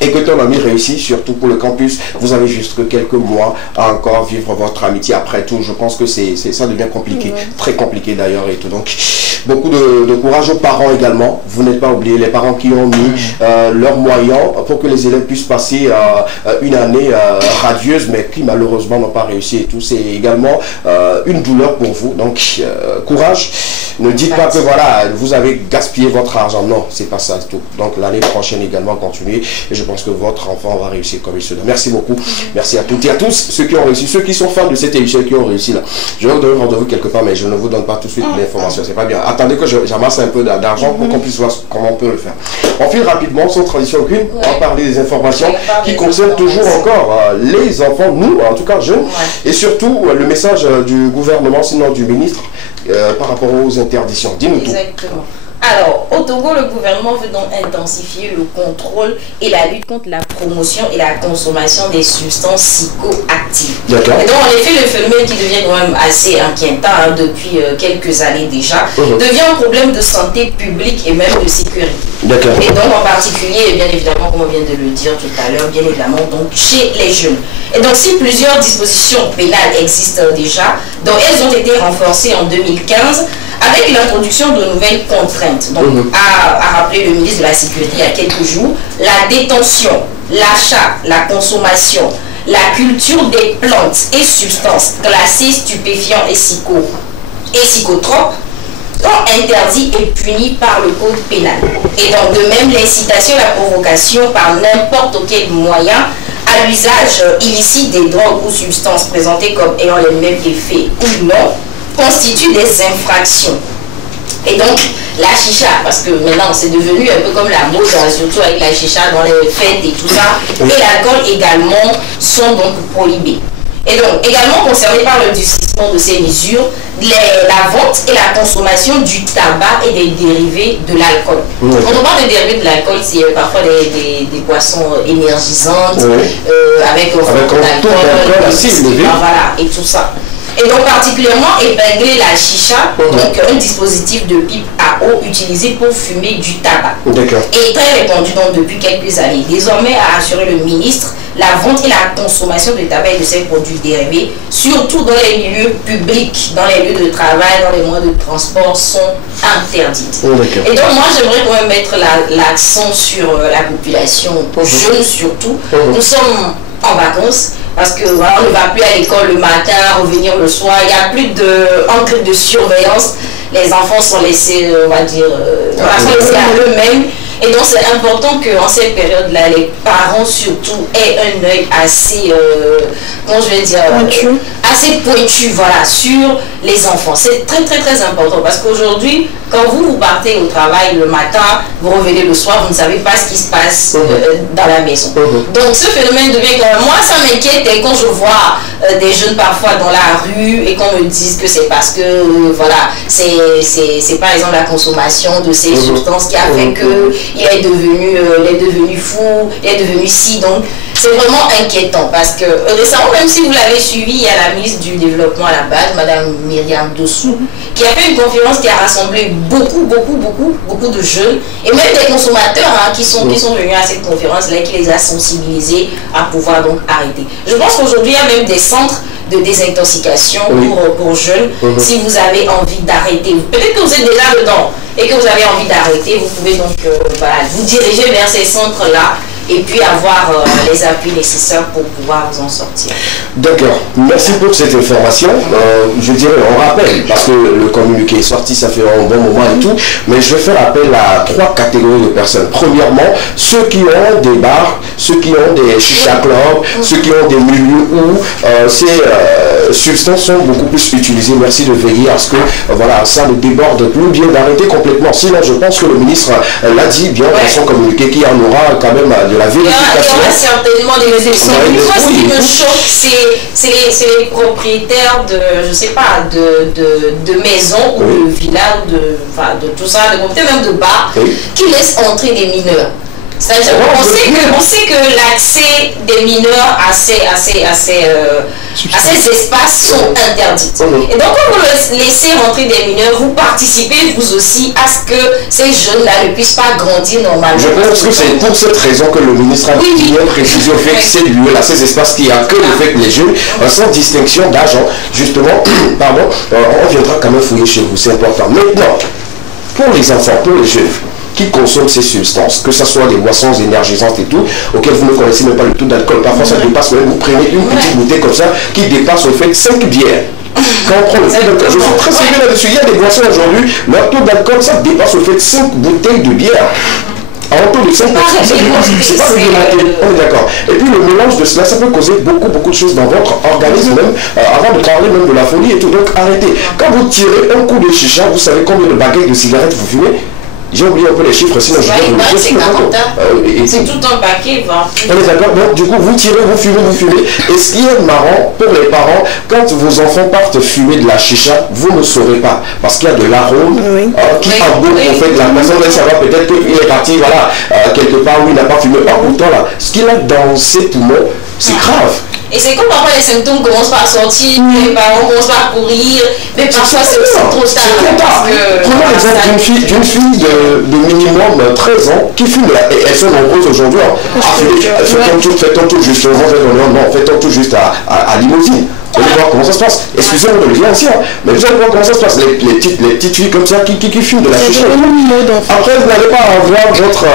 et que ton ami réussit, surtout pour le campus, vous avez juste quelques mois à encore vivre votre amitié. Après tout, je pense que ça devient compliqué, très compliqué d'ailleurs et tout. Donc, beaucoup de courage aux parents également. Vous n'êtes pas oubliés, les parents qui ont mis leurs moyens pour que les élèves puissent passer une année radieuse, mais qui malheureusement n'ont pas réussi et tout. C'est également une douleur pour vous. Donc, courage. Ne dites pas que voilà, vous avez gaspillé votre argent. Non, c'est pas ça du tout. Donc l'année prochaine également, continuez. Et je pense que votre enfant va réussir comme il se doit. Merci beaucoup. Merci à toutes et à tous, ceux qui ont réussi, ceux qui sont fans de cette émission qui ont réussi là. Je vais vous donner rendez-vous quelque part, mais je ne vous donne pas tout de suite l'information. C'est pas bien. Attendez que j'amasse un peu d'argent pour qu'on puisse voir comment on peut le faire. On file rapidement, sans transition aucune, on va parler des informations qui concernent toujours encore les enfants, nous, en tout cas jeunes, et surtout le message du gouvernement, sinon du ministre, par rapport aux interdictions. Dis-nous tout. Exactement. Alors, au Togo, le gouvernement veut donc intensifier le contrôle et la lutte contre la promotion et la consommation des substances psychoactives. D'accord. Et donc, en effet, le phénomène qui devient quand même assez inquiétant depuis quelques années déjà, devient un problème de santé publique et même de sécurité. D'accord. Et donc, en particulier, bien évidemment, comme on vient de le dire tout à l'heure, bien évidemment, donc chez les jeunes. Et donc, si plusieurs dispositions pénales existent déjà, donc elles ont été renforcées en 2015, avec l'introduction de nouvelles contraintes. Donc, a rappelé le ministre de la Sécurité il y a quelques jours, la détention, l'achat, la consommation, la culture des plantes et substances classées stupéfiants et psychotropes sont interdits et punis par le code pénal. Et donc, de même, l'incitation et la provocation par n'importe quel moyen à l'usage illicite des drogues ou substances présentées comme ayant les mêmes effets ou non, constituent des infractions. Et donc, la chicha, parce que maintenant c'est devenu un peu comme la mode, surtout avec la chicha dans les fêtes et tout ça, et l'alcool également sont donc prohibés. Et donc, également concerné par le durcissement de ces mesures, la vente et la consommation du tabac et des dérivés de l'alcool. Quand on parle de dérivés de l'alcool, c'est parfois des boissons énergisantes, avec l'alcool, voilà, et tout ça. Et donc particulièrement épingler la chicha, donc un dispositif de pipe à eau utilisé pour fumer du tabac. Et très répandu donc depuis quelques années. Désormais, a assuré le ministre, la vente et la consommation de tabac et de ces produits dérivés, surtout dans les lieux publics, dans les lieux de travail, dans les moyens de transport, sont interdites. Et donc moi j'aimerais quand même mettre l'accent sur la population jeune surtout. Nous sommes en vacances, parce que voilà, on ne va plus à l'école le matin, revenir le soir, il n'y a plus un truc de surveillance, les enfants sont laissés, on va dire, sont laissés à eux-mêmes. Et donc c'est important qu'en cette période-là, les parents surtout aient un œil assez, comment je vais dire, assez pointu, voilà, sur les enfants. C'est très très très important parce qu'aujourd'hui, quand vous partez au travail le matin, vous revenez le soir, vous ne savez pas ce qui se passe dans la maison. Donc ce phénomène devient quand même, moi ça m'inquiète quand je vois des jeunes parfois dans la rue et qu'on me dise que c'est parce que, voilà, c'est par exemple la consommation de ces substances qui a fait que il est devenu fou, il est devenu si. Donc c'est vraiment inquiétant parce que récemment, même si vous l'avez suivi, il y a la ministre du Développement à la base, Madame Myriam Dossou, qui a fait une conférence qui a rassemblé beaucoup de jeunes et même des consommateurs qui sont venus à cette conférence-là, qui les a sensibilisés à pouvoir donc arrêter. Je pense qu'aujourd'hui, il y a même des centres de désintoxication pour jeunes. Si vous avez envie d'arrêter, peut-être que vous êtes déjà dedans et que vous avez envie d'arrêter, vous pouvez donc vous diriger vers ces centres-là et puis avoir les appuis nécessaires pour pouvoir vous en sortir. D'accord, merci pour cette information. Je dirais, on rappelle, parce que le communiqué est sorti, ça fait un bon moment et tout, mais je vais faire appel à 3 catégories de personnes. Premièrement, ceux qui ont des bars, ceux qui ont des chicha clubs, ceux qui ont des milieux où ces substances sont beaucoup plus utilisées. Merci de veiller à ce que voilà, ça ne déborde plus, bien d'arrêter complètement. Sinon, je pense que le ministre l'a dit bien dans son communiqué qu'il y en aura quand même de la vérification. Il y aura certainement des exceptions. Ce qui me choque, c'est les propriétaires de, je sais pas, de maisons ou de villas, de tout ça, de propriétaires même de bars, qui laissent entrer des mineurs. On sait que l'accès des mineurs à ces espaces sont interdits. Et donc, quand vous laissez rentrer des mineurs, vous participez vous aussi à ce que ces jeunes-là ne puissent pas grandir normalement. Je pense que c'est pour cette raison que le ministre a bien précisé au fait que ces lieux-là, ces espaces qui accueillent le fait que les jeunes, sans distinction d'argent, justement, on viendra quand même fouiller chez vous, c'est important. Maintenant, pour les enfants, pour les jeunes, qui consomment ces substances, que ce soit des boissons énergisantes et tout, auxquelles vous ne connaissez même pas le taux d'alcool. Parfois, ça dépasse même, vous prenez une petite bouteille comme ça qui dépasse au fait 5 bières. Quand on prend le taux d'alcool, je suis très sérieux là-dessus. Il y a des boissons aujourd'hui, leur taux d'alcool, ça dépasse au fait 5 bouteilles de bière. En taux de 5%, c'est pas réglementé, on est d'accord. Et puis le mélange de cela, ça peut causer beaucoup de choses dans votre organisme, même avant de parler même de la folie et tout. Donc arrêtez. Quand vous tirez un coup de chicha, vous savez combien de baguettes de cigarettes vous fumez? J'ai oublié un peu les chiffres, sinon je vais vous le dire. C'est tout un paquet, on est d'accord. Donc du coup, vous tirez, vous fumez. Et ce qui est marrant pour les parents, quand vos enfants partent fumer de la chicha, vous ne saurez pas. Parce qu'il y a de l'arôme qui embaume en fait la personne. Vous allez savoir peut-être qu'il est parti, voilà, quelque part où il n'a pas fumé. Or pourtant là, ce qu'il a dans ses poumons, c'est grave. Et c'est comme parfois les symptômes commencent par sortir, les parents commencent par courir, mais parfois c'est trop tard. Prenons l'exemple d'une fille de minimum 13 ans qui fume, et elles sont nombreuses aujourd'hui à fumer. Fait-on tout juste, fait-on tout juste à Limousine. Vous allez voir comment ça se passe. Excusez-moi de le dire ainsi, mais vous allez voir comment ça se passe. Les petites filles comme ça qui fument de la chicha. Après, vous n'allez pas avoir votre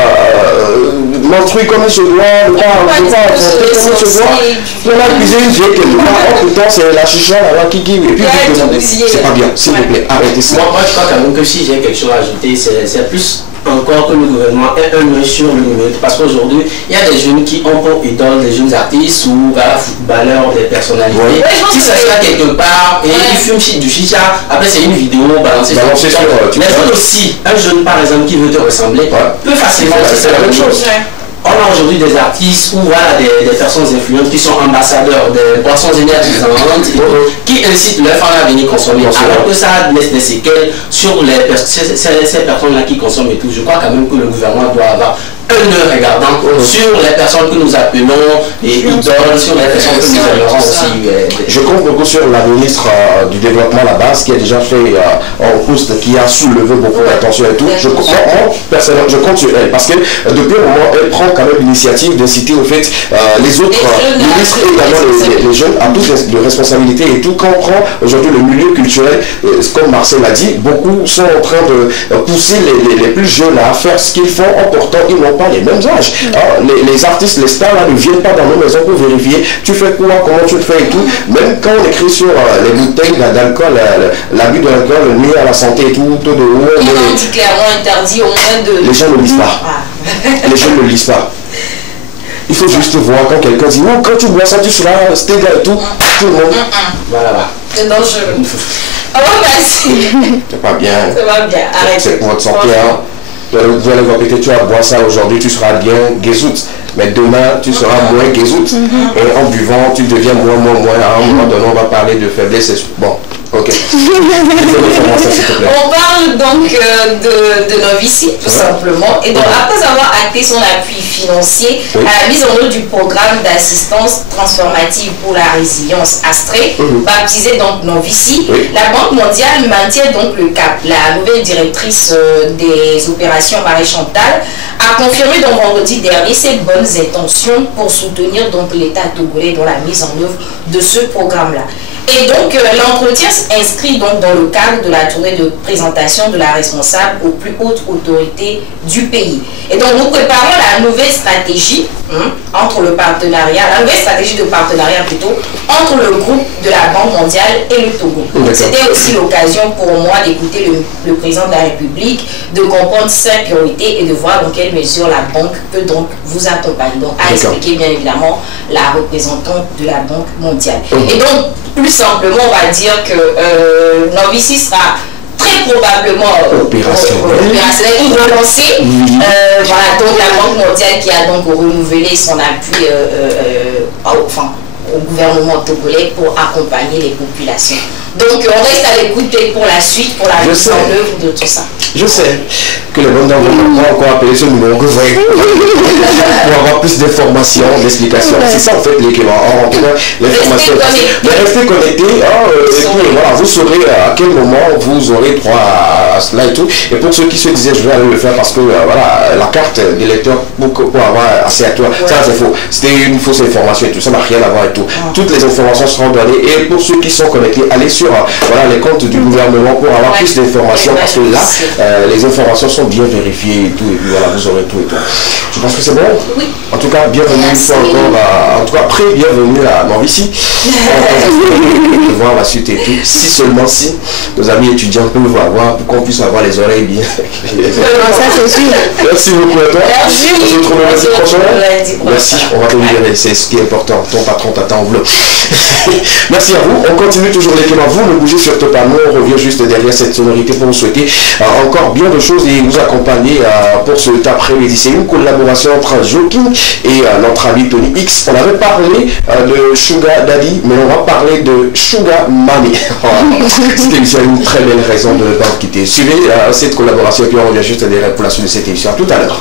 menstruer comme il se doit, ne pas apporter comme il se doit. On a cuisiné une vieille quelque part. Oh putain, c'est la chicha là qui. Et puis vous demandez. C'est pas bien, s'il vous plaît, arrêtez ça. Moi, je crois quand même que si j'ai quelque chose à ajouter, c'est plus encore que le gouvernement est un œil sur le numérique, parce qu'aujourd'hui il y a des jeunes qui ont pour idole des jeunes artistes ou footballeurs, des personnalités. Si ça se fait quelque part et ils fument du chicha, après c'est une vidéo balancée sur les autres aussi. Un jeune par exemple qui veut te ressembler peut facilement faire la même chose. On a aujourd'hui des artistes ou voilà, des personnes influentes qui sont ambassadeurs des boissons énergisantes qui incitent leurs fans à venir consommer. Alors que ça laisse des séquelles sur ces personnes-là qui consomment et tout. Je crois quand même que le gouvernement doit avoir un œil regardant sur les personnes que nous appelons et idoles, sur les personnes que nous aimerons aussi. Je compte beaucoup sur la ministre du développement là-bas, qui a déjà fait un poste qui a soulevé beaucoup d'attention et tout. Personnellement, je compte sur elle parce que depuis un moment, elle prend quand même l'initiative d'inciter au fait les autres ministres et également les jeunes à toutes de responsabilités et tout. Quand on prend aujourd'hui le milieu culturel, comme Marcel l'a dit, beaucoup sont en train de pousser les plus jeunes à faire ce qu'ils font en portant, ils n'ont pas les mêmes âges. Les artistes, les stars là ne viennent pas dans nos maisons pour vérifier tu fais quoi, comment tu le fais et tout. Même quand on écrit sur les bouteilles d'alcool, l'abus de l'alcool nuit à la santé et tout, taux de haut. Ils ont dit clairement interdit au moins de... Les gens ne lisent pas. Les gens ne lisent pas. Il faut juste voir quand quelqu'un dit oh, quand tu bois ça, tu seras stéga et tout. Tout le monde. Voilà. C'est dangereux. Ah ouais, vas-y. C'est pas bien. Ça va bien. Arrête. C'est pour votre santé. Vous allez voir, peut-être tu vas boire ça aujourd'hui, tu seras bien guézout. Mais demain, tu seras moins guézout. Et en buvant, tu deviens moins. À un moment donné, on va parler de faiblesse. Bon, ok. On parle donc de Novici, tout simplement. Et donc, après avoir acté son appui financier à la mise en œuvre du programme d'assistance transformative pour la résilience ASTRE, baptisé donc Novici, la Banque mondiale maintient donc le cap. La nouvelle directrice des opérations Marie Chantal a confirmé donc vendredi dernier ses bonnes intentions pour soutenir donc l'État togolais dans la mise en œuvre de ce programme-là. Et donc l'entretien s'inscrit donc dans le cadre de la tournée de présentation de la responsable aux plus hautes autorités du pays. Et donc nous préparons la nouvelle stratégie entre le partenariat, la nouvelle stratégie de partenariat plutôt, entre le groupe de la Banque mondiale et le Togo. C'était aussi l'occasion pour moi d'écouter le président de la République, de comprendre ses priorités et de voir dans quelle mesure la banque peut donc vous accompagner. Donc à expliquer bien évidemment la représentante de la Banque mondiale. Et donc plus simplement, on va dire que Novici sera très probablement opérationnel ou relancé. Voilà, donc la Banque mondiale qui a donc renouvelé son appui au gouvernement togolais pour accompagner les populations. Donc on reste à l'écoute pour la suite, pour la mise en œuvre de tout ça. Je sais que le bon d'envoi va encore appeler ce numéro que vous voyez pour avoir plus d'informations, d'explications. C'est ça en fait l'équivalent. En tout cas, l'information. Mais restez connectés. Et puis voilà, vous saurez à quel moment vous aurez droit à cela et tout. Et pour ceux qui se disaient je vais aller le faire parce que voilà, la carte d'électeur pour avoir accès à toi, ça c'est faux. C'était une fausse information et tout. Ça n'a rien à voir et tout. Toutes les informations seront données. Et pour ceux qui sont connectés, allez sur sur voilà, les comptes du gouvernement pour avoir plus d'informations, parce que là, les informations sont bien vérifiées et tout, et puis voilà, vous aurez tout et tout. Je pense que c'est bon. Oui. En tout cas, bienvenue une fois encore, en tout cas, bienvenue à Mauricie. On va voir la suite et tout. Si seulement si nos amis étudiants peuvent avoir, pour qu'on puisse avoir les oreilles bien. Ça c'est sûr. Merci beaucoup à toi. Merci. On se retrouve lundi prochain. Merci, on va te libérer, c'est ce qui est important. Ton patron t'attend en bleu. Merci à vous. On continue toujours les thèmes. Vous ne bougez surtout pas. Nous, on revient juste derrière cette sonorité pour vous souhaiter encore bien de choses et vous accompagner pour cet après-midi. C'est une collaboration entre Joking et notre ami Tony X. On avait parlé de Sugar Daddy, mais on va parler de Sugar Mommy. C'était une très belle raison de ne pas quitter. Suivez cette collaboration et puis on revient juste derrière pour la suite de cette émission. À tout à l'heure.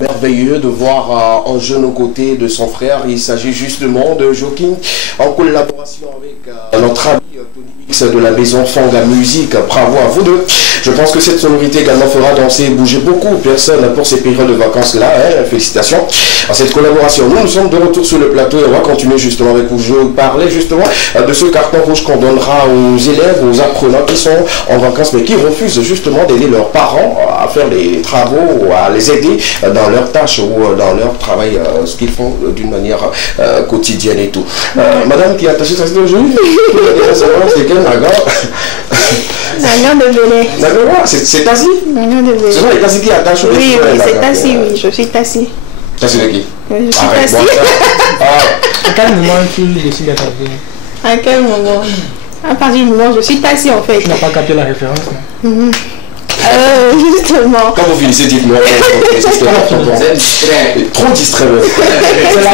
Merveilleux de voir un jeune aux côtés de son frère. Il s'agit justement de Joking en collaboration avec notre ami Tony X de la maison Fanga Music. Bravo à vous deux. Je pense que cette sonorité également fera danser et bouger beaucoup de personnes pour ces périodes de vacances-là. Hein. Félicitations à cette collaboration. Nous sommes de retour sur le plateau et on va continuer justement avec vous. Je parlais justement de ce carton rouge qu'on donnera aux élèves, aux apprenants qui sont en vacances mais qui refusent justement d'aider leurs parents à faire les travaux, à les aider dans leurs tâches ou dans leur travail, ce qu'ils font d'une manière quotidienne et tout. Madame qui est attachée ça aujourd'hui, c'est quel Naga? Naga de Belay. C'est Tassi? Naga de Belay. Ce sont les Tassi qui attachent. Oui, oui, c'est Tassi, oui, je suis Tassi. Ça, c'est de qui? Je suis Arrête, assise. À quel moment tu décides d'être assise? À quel moment? À partir du moment où je suis assise en fait. Tu n'as pas capté la référence, non? Justement. Quand vous finissez, dites-moi. Vous êtes distrait. Trop distrait. C'est la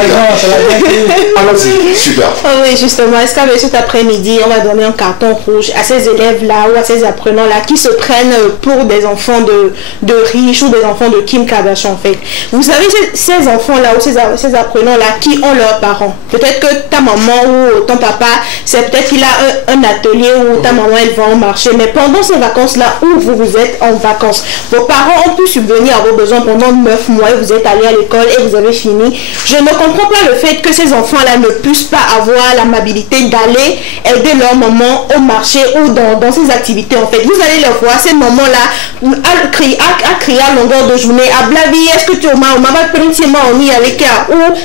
Allons-y, super. Oh oui, justement, est-ce qu'avec cet après-midi, on va donner un carton rouge à ces élèves-là ou à ces apprenants-là qui se prennent pour des enfants de riches ou des enfants de Kim Kardashian en fait. Vous savez, ces enfants-là ou ces apprenants-là qui ont leurs parents. Peut-être que ta maman ou ton papa, c'est peut-être qu'il a un atelier où ta maman elle va au marché. Mais pendant ces vacances-là où vous êtes en vacances, vos parents ont pu subvenir à vos besoins pendant 9 mois et vous êtes allé à l'école et vous avez fini. Je ne comprends pas le fait que ces enfants-là ne puissent pas avoir l'amabilité d'aller aider leur maman au marché ou dans ces activités en fait. Vous allez les voir, ces mamans-là, à crier à longueur de journée, à blaguer, est-ce que tu ou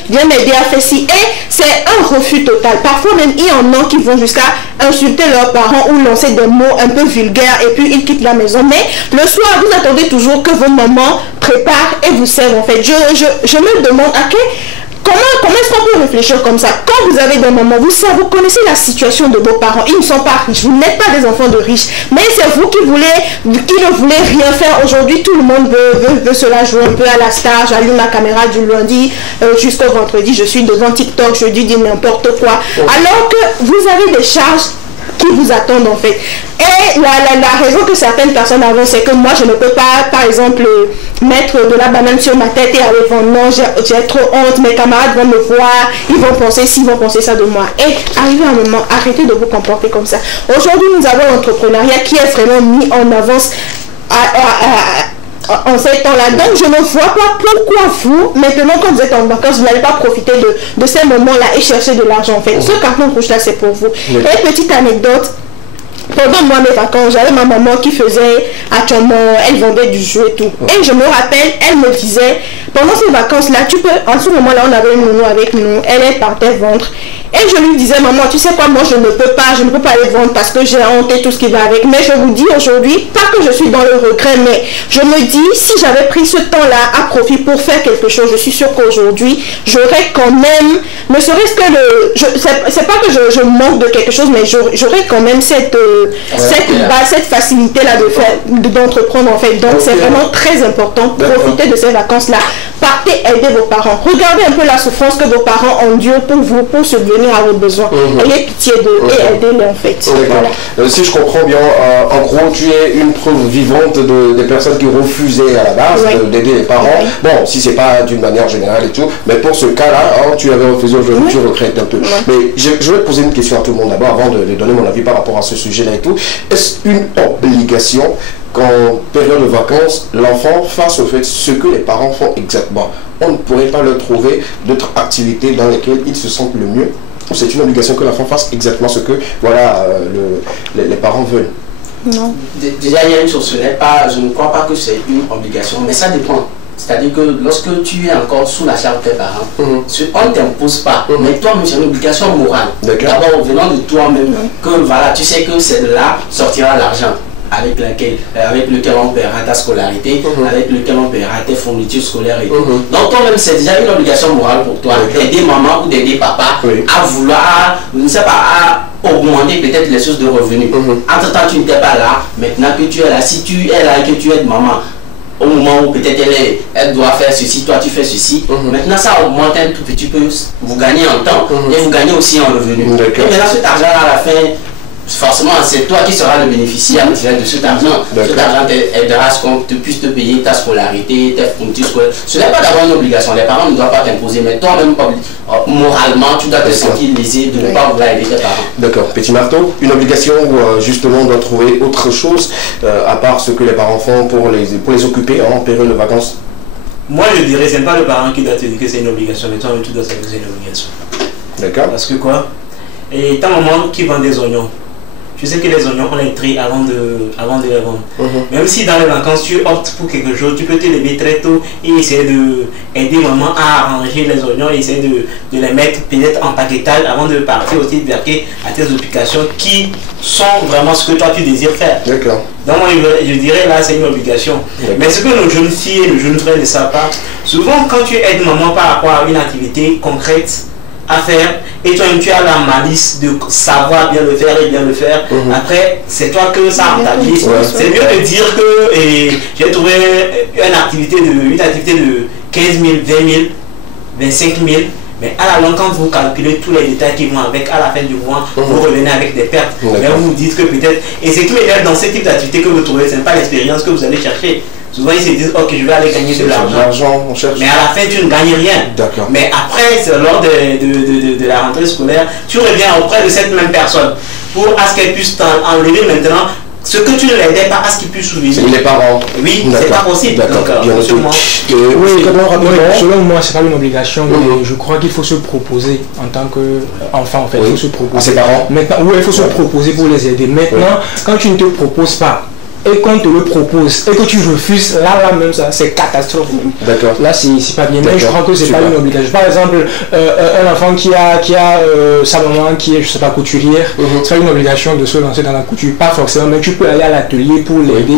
viens m'aider à faire ci. Et c'est un refus total. Parfois même, il y en a qui vont jusqu'à insulter leurs parents ou lancer des mots un peu vulgaires et puis ils quittent la maison. Mais le soir, vous attendez toujours que vos mamans préparent et vous servent en fait. Je me demande comment est-ce qu'on peut réfléchir comme ça? Quand vous avez des mamans, vous connaissez la situation de vos parents. Ils ne sont pas riches. Vous n'êtes pas des enfants de riches. Mais c'est vous qui ne voulez rien faire. Aujourd'hui, tout le monde veut cela jouer un peu à la star. J'allume ma caméra du lundi jusqu'au vendredi. Je suis devant TikTok. Je dis n'importe quoi. Alors que vous avez des charges qui vous attendent en fait. Et la raison que certaines personnes avancent, c'est que moi je ne peux pas, par exemple, mettre de la banane sur ma tête et aller vendre. Non, j'ai trop honte, mes camarades vont me voir, ils vont penser ci, ils vont penser ça de moi. Et arrivé à un moment, arrêtez de vous comporter comme ça. Aujourd'hui, nous avons l'entrepreneuriat qui est vraiment mis en avance en ces temps-là. Donc je ne vois pas pourquoi vous, maintenant quand vous êtes en vacances, vous n'allez pas profiter de ces moments-là et chercher de l'argent en fait. Ce carton rouge-là, c'est pour vous. Oui. Et petite anecdote, pendant moi mes vacances, j'avais ma maman qui faisait actuellement, elle vendait du jeu et tout. Et je me rappelle, elle me disait, pendant ces vacances-là, en ce moment-là, on avait une nounou avec nous, elle partait vendre. Et je lui disais, maman, tu sais quoi, moi je ne peux pas aller vendre parce que j'ai honte et tout ce qui va avec. Mais je vous dis aujourd'hui, pas que je suis dans le regret, mais je me dis, si j'avais pris ce temps-là à profit pour faire quelque chose, je suis sûre qu'aujourd'hui, j'aurais quand même, ne serait-ce que c'est pas que je manque de quelque chose, mais j'aurais quand même cette facilité-là d'entreprendre en fait. Donc c'est vraiment très important, profitez de ces vacances-là. Partez aider vos parents. Regardez un peu la souffrance que vos parents endurent pour vous, pour subvenir à vos besoins. Ayez pitié d'eux et aidez-les en fait. Voilà. Si je comprends bien, en gros, tu es une preuve vivante des personnes qui refusaient à la base d'aider les parents. Bon, si c'est pas d'une manière générale et tout, mais pour ce cas-là, tu avais refusé aujourd'hui, tu regrettes un peu. Mais je vais poser une question à tout le monde d'abord, avant de donner mon avis par rapport à ce sujet-là et tout. Est-ce une obligation qu'en période de vacances, l'enfant fasse au fait ce que les parents font exactement? On ne pourrait pas leur trouver d'autres activités dans lesquelles ils se sentent le mieux? Ou c'est une obligation que l'enfant fasse exactement ce que les parents veulent? Non. Déjà, il y a une chose, je ne crois pas que c'est une obligation, mais ça dépend. C'est-à-dire que lorsque tu es encore sous la charge de tes parents, on ne t'impose pas, mais toi-même c'est une obligation morale. D'abord, venant de toi-même, que voilà, tu sais que c'est de là sortira l'argent avec lequel on paiera ta scolarité, avec lequel on paiera tes fournitures scolaires et tout. Donc toi-même, c'est déjà une obligation morale pour toi d'aider maman ou d'aider papa à vouloir, je ne sais pas, à augmenter peut-être les sources de revenus. Entre-temps, tu n'étais pas là, maintenant que tu es là, si tu es là et que tu aides maman, au moment où peut-être elle doit faire ceci, toi tu fais ceci. Maintenant ça augmente un tout petit peu, vous gagnez en temps et vous gagnez aussi en revenu. Et maintenant cet argent-là à la fin, forcément c'est toi qui seras le bénéficiaire de cet argent. Cet argent t'aidera à ce qu'on puisse te payer ta scolarité, tes fournitures scolaires. Ce n'est pas d'avoir une obligation, les parents ne doivent pas t'imposer, mais toi-même moralement tu dois te sentir lésé de ne pas vouloir aider tes parents. D'accord, petit marteau, une obligation où justement on doit trouver autre chose à part ce que les parents font pour les occuper en période de vacances? Moi je dirais, c'est pas le parent qui doit te dire que c'est une obligation, mais toi-même tu dois savoir que c'est une obligation. D'accord. Parce que quoi? Et ta maman qui vend des oignons, tu sais que les oignons, on les trie avant de les vendre. Même si dans les vacances, tu optes pour quelque chose, tu peux te lever très tôt et essayer d'aider maman à arranger les oignons, essayer de les mettre peut-être en paquetage avant de partir aussi vaquer à tes occupations qui sont vraiment ce que toi tu désires faire. D'accord. Donc moi je dirais là c'est une obligation. Mais ce que nos jeunes filles et nos jeunes frères ne savent pas, souvent quand tu aides maman par rapport à une activité concrète à faire et toi-même tu as la malice de savoir bien le faire et bien le faire, après c'est toi que ça rentabilise. C'est mieux de dire que j'ai trouvé une activité de 15 000, 20 000, 25 000. Mais à la longue, quand vous calculez tous les détails qui vont avec, à la fin du mois, vous revenez avec des pertes. Mais vous vous dites que peut-être... Et ce qui m'énerve dans ce type d'activité que vous trouvez, ce n'est pas l'expérience que vous allez chercher. Souvent, ils se disent, ok, je vais aller gagner de l'argent. Mais à la fin, tu ne gagnes rien. Mais après, lors de la rentrée scolaire, tu reviens auprès de cette même personne pour à ce qu'elle puisse enlever maintenant ce que tu ne l'aidais pas à ce qu'il puisse souvenir. C'est les parents. Oui, c'est pas possible. D'accord. Selon moi, c'est pas une obligation. Mais je crois qu'il faut se proposer en tant qu'enfant. En fait, il faut se proposer. À ses parents. Maintenant, il faut se proposer pour les aider. Maintenant, quand tu ne te proposes pas, et qu'on te le propose et que tu refuses, là même ça c'est catastrophe. D'accord. Là c'est pas bien. Mais je crois que c'est pas une obligation. Par exemple, un enfant qui a sa maman qui est, je sais pas, couturière, c'est pas une obligation de se lancer dans la couture. Pas forcément, mais tu peux aller à l'atelier pour l'aider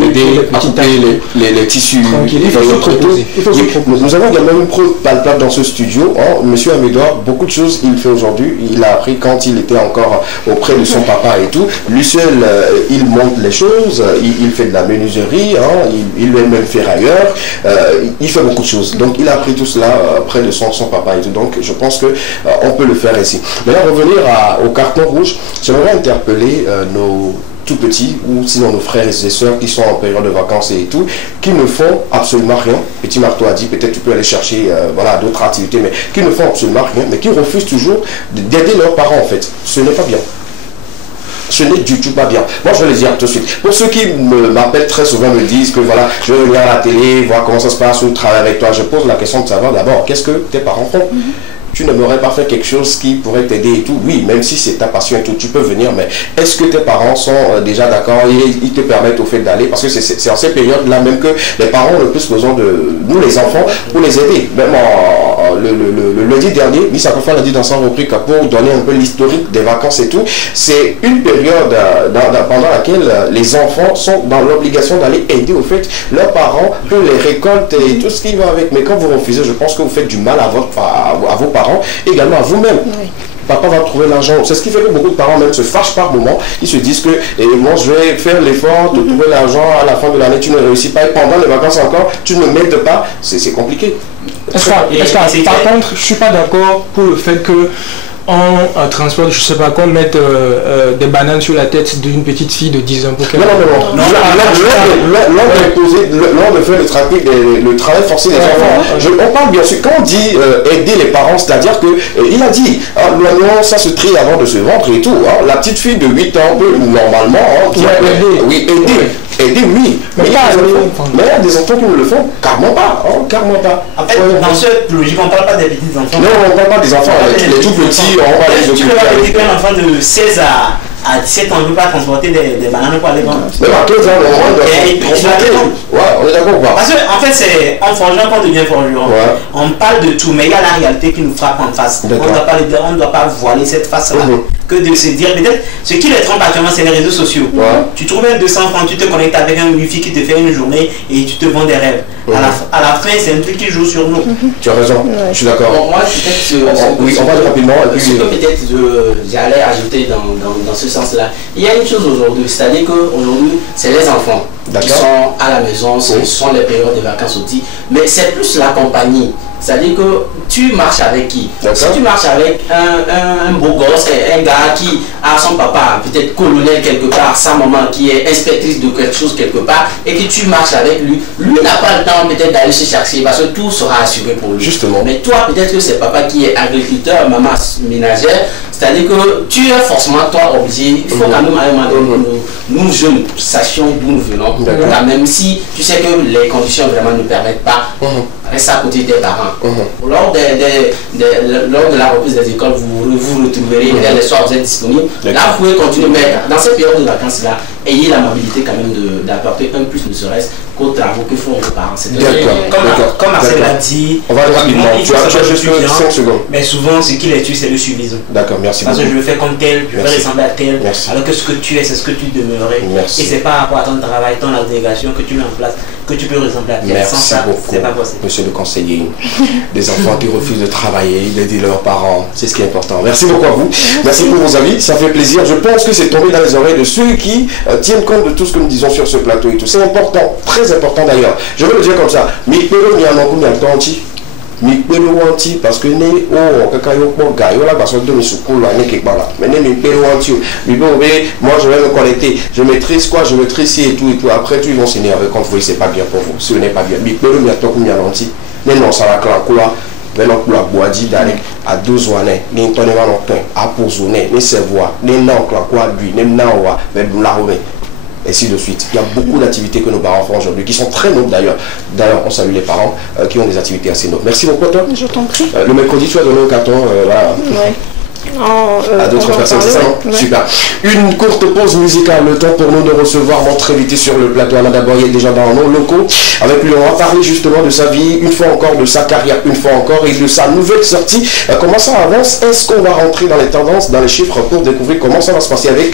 les tissus. Il faut se proposer. Nous avons également une preuve palpable dans ce studio. Monsieur Amédor, beaucoup de choses il fait aujourd'hui. Il a appris quand il était encore auprès de son papa et tout. Lui seul, il monte les choses. Il fait de la menuiserie, il est même ferrailleur, il fait beaucoup de choses. Donc il a appris tout cela près de son papa et tout. Donc je pense que on peut le faire ici. Maintenant revenir au carton rouge, j'aimerais interpeller nos tout petits ou sinon nos frères et sœurs qui sont en période de vacances et tout, qui ne font absolument rien. Petit Marteau a dit peut-être tu peux aller chercher d'autres activités, mais qui ne font absolument rien, mais qui refusent toujours d'aider leurs parents en fait. Ce n'est pas bien. Ce n'est du tout pas bien. Moi, je vais le dire tout de suite. Pour ceux qui m'appellent très souvent, me disent que voilà, je vais venir à la télé, voir comment ça se passe, ou travailler avec toi, je pose la question de savoir d'abord, qu'est-ce que tes parents font? Tu n'aimerais pas faire quelque chose qui pourrait t'aider et tout. Oui, même si c'est ta passion et tout, tu peux venir, mais est-ce que tes parents sont déjà d'accord et ils te permettent au fait d'aller? Parce que c'est en ces périodes-là même que les parents ont le plus besoin de nous, les enfants, pour les aider. Même le lundi dernier, Miss Akofa l'a dit dans son rubrique pour donner un peu l'historique des vacances et tout. C'est une période pendant laquelle les enfants sont dans l'obligation d'aller aider au fait leurs parents pour les récoltes et tout ce qui va avec. Mais quand vous refusez, je pense que vous faites du mal à vos parents, également à vous-même. Papa va trouver l'argent. C'est ce qui fait que beaucoup de parents même se fâchent par moment. Ils se disent que moi je vais faire l'effort de trouver l'argent à la fin de l'année, tu ne réussis pas et pendant les vacances encore, tu ne m'aides pas. C'est compliqué. Par contre, je suis pas d'accord pour le fait que on transporte, je sais pas, qu'on mette des bananes sur la tête d'une petite fille de 10 ans pour qu'elle... Non. L'on de faire le travail forcé des enfants. On parle bien sûr, quand on dit aider les parents, c'est-à-dire que il a dit, ça se trie avant de se vendre et tout. La petite fille de 8 ans peut normalement aider, oui. Mais il y a des enfants qui ne le font carrément pas. En fait, dans cette logique, on ne parle pas des petits enfants. Non, on ne parle pas des enfants, les tout petits. Tu peux pas dire qu'un enfant de 16 à 17 ans ne peut pas transporter des bananes pour aller vendre. Même à 15 ans, on doit transporter. Ouais, on est d'accord ou pas? Parce qu'en fait, c'est en forgeant qu'on devient forgeron. On parle de tout, mais il y a la réalité qui nous frappe en face. On ne doit pas voiler cette face-là. Que de se dire, peut-être, ce qui les trompe actuellement, c'est les réseaux sociaux. Tu trouves 200 francs, tu te connectes avec un wifi qui te fait une journée et tu te vends des rêves. À la fin, c'est un truc qui joue sur nous. Tu as raison, je suis d'accord. Moi, peut-être... on va rapidement. Ce que peut-être j'allais ajouter dans ce sens-là, il y a une chose aujourd'hui, c'est-à-dire qu'aujourd'hui, c'est les enfants qui sont à la maison, ce sont les périodes de vacances aussi, mais c'est plus la compagnie. C'est-à-dire que tu marches avec qui? Si tu marches avec un beau gosse, un gars qui a son papa, peut-être colonel quelque part, sa maman qui est inspectrice de quelque chose quelque part, et que tu marches avec lui n'a pas le temps peut-être d'aller se chercher parce que tout sera assuré pour lui. Justement. Mais toi, peut-être que c'est papa qui est agriculteur, maman ménagère, c'est-à-dire que tu es forcément toi obligé, il faut quand même à un moment donné nous jeunes sachions d'où nous venons. Là, même si tu sais que les conditions vraiment ne permettent pas, reste à côté des parents. Lors de la reprise des écoles, vous retrouverez, et les soirs vous êtes disponible. Là, vous pouvez continuer, mais dans cette période de vacances-là, ayez l'amabilité quand même d'apporter un plus, ne serait-ce qu'aux travaux que font vos parents. Comme Marcel l'a dit, on va aller rapidement. Tu as juste 5 secondes. Mais souvent, ce qui les tue, c'est le suivisme. D'accord, merci beaucoup. Parce que je veux faire comme tel, je veux ressembler à tel, alors que ce que tu es, c'est ce que tu demeurais. Merci. Et c'est par rapport à ton travail, ton abnégation que tu mets en place, que tu peux ressembler à tel. Merci sans ça, c'est pas possible. Monsieur le conseiller. Des enfants qui refusent de travailler, d'aider leurs parents, c'est ce qui est important. Merci beaucoup à vous. Merci pour vos avis, ça fait plaisir. Je pense que c'est tombé dans les oreilles de ceux qui tiennent compte de tout ce que nous disons sur ce plateau et tout. C'est important, très important d'ailleurs. Je veux le dire comme ça. Parce que moi je vais me connecter, je maîtrise quoi, je maîtrise ci et tout, après ils vont s'énerver quand vous voyez c'est pas bien pour vous, ce n'est pas bien. Mais non, ça va claquer. Venons pour la boadi d'Alec à 12 ans, ni ton à pousonner, ni se voir, ni non, quoi, lui, ni nawa, mais la robe. Et ainsi de suite. Il y a beaucoup d'activités que nos parents font aujourd'hui, qui sont très nobles d'ailleurs. D'ailleurs, on salue les parents qui ont des activités assez nobles. Merci beaucoup, toi. Je t'en prie. Le mercredi, tu as donné un carton, voilà. Ouais. À d'autres personnes, c'est ça, non? Ouais. Super. Une courte pause musicale, le temps pour nous de recevoir notre invité sur le plateau. Anna d'abord, il est déjà dans nos locaux. Avec lui, on va parler justement de sa vie, une fois encore, de sa carrière, une fois encore, et de sa nouvelle sortie. Comment ça avance? Est-ce qu'on va rentrer dans les tendances, dans les chiffres pour découvrir comment ça va se passer avec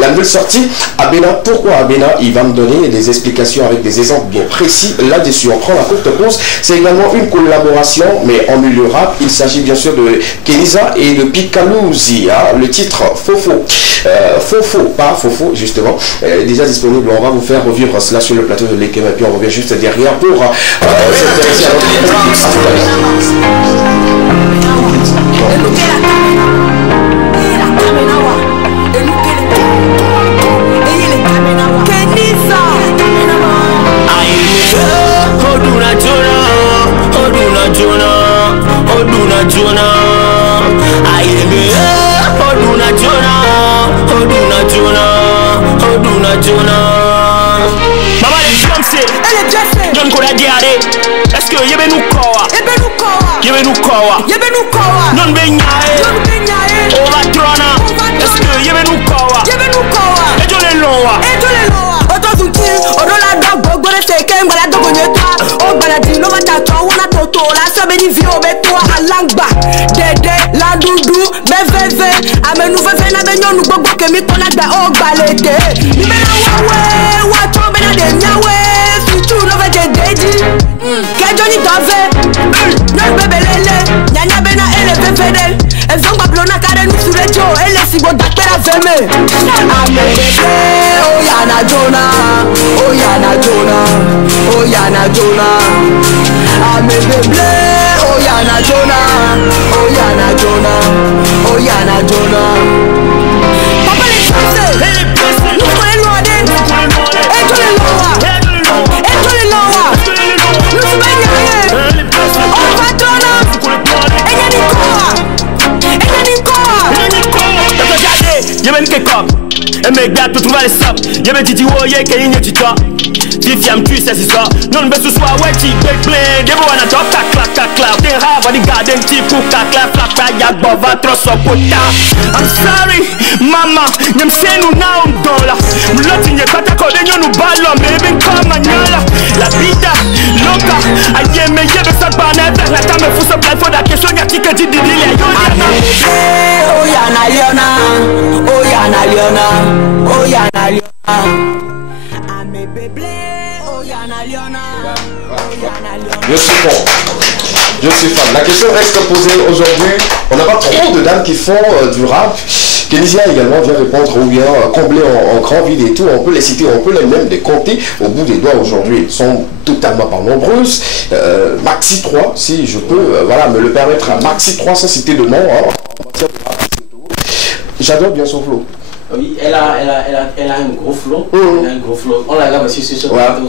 la nouvelle sortie? Abena, pourquoi Abena? Il va me donner des explications avec des exemples bien précis là-dessus. On prend la courte pause. C'est également une collaboration, mais en milieu rap. Il s'agit bien sûr de Kenisa et de Pika. Le titre Fofo, Fofo, pas Fofo justement, déjà disponible. On va vous faire revivre cela sur le plateau de l'Ekem et puis on revient juste derrière pour s'intéresser à est-ce que yebe nous kowa non be nyae o va trona est-ce que yebe nous kowa e jole lowa o to sunti o do la dog go re se ke ngala dogo nyeta o bala di no mata to wona toto la so be ni vi o be to alangba dede la dudu be veve ame nou veve na be nyonu gbogbo ke mi kona gba o gbalete mi be na wa to be na de nyawe tu no ve de deji Kejoni dove no bebelele nyanya bena ele befedel ezongba blona kare nu surejo ele sigo dakpera veme amebebe oyana jona oyana jona oyana jona amebebe oyana jona oyana jona oyana jona papa les français nous prenons l'ordre et tous les lois Yebe nke kom, eme gba tout trouver les sap. Yebe titi woye ke inye tita. Fifiam tu c'est ça. Non be sou soir ouais ti big play. Debo wana top clap clap clap. Ten ha body garden ti pour clap clap clap ya bova trop so pota. I'm sorry mama, nyem se nou na on dola. Muloti nye kata kode nyo nou balon baby come anyala. La vida loca, aye me yebe sa bana vers la tame fou so plan for da question ya ti ke di di le yo ya. Oyana Leona, Oyana Leona, Oyana Leona. Ame bébé, Oyana Leona, Oyana Leona. Je suis fan. Je suis fan. La question reste posée aujourd'hui. On n'a pas trop de dames qui font du rap. Kenisia également vient répondre ou bien combler en grand vide et tout. On peut les citer, on peut les même les compter au bout des doigts aujourd'hui. Elles sont totalement pas nombreuses. Maxi 3, si je peux voilà, me le permettre. Maxi 3 sans citer de nom. Hein. J'adore bien son flow. Oui, elle a un gros flow. Elle a un gros flow. On la regarde aussi sur ce plateau.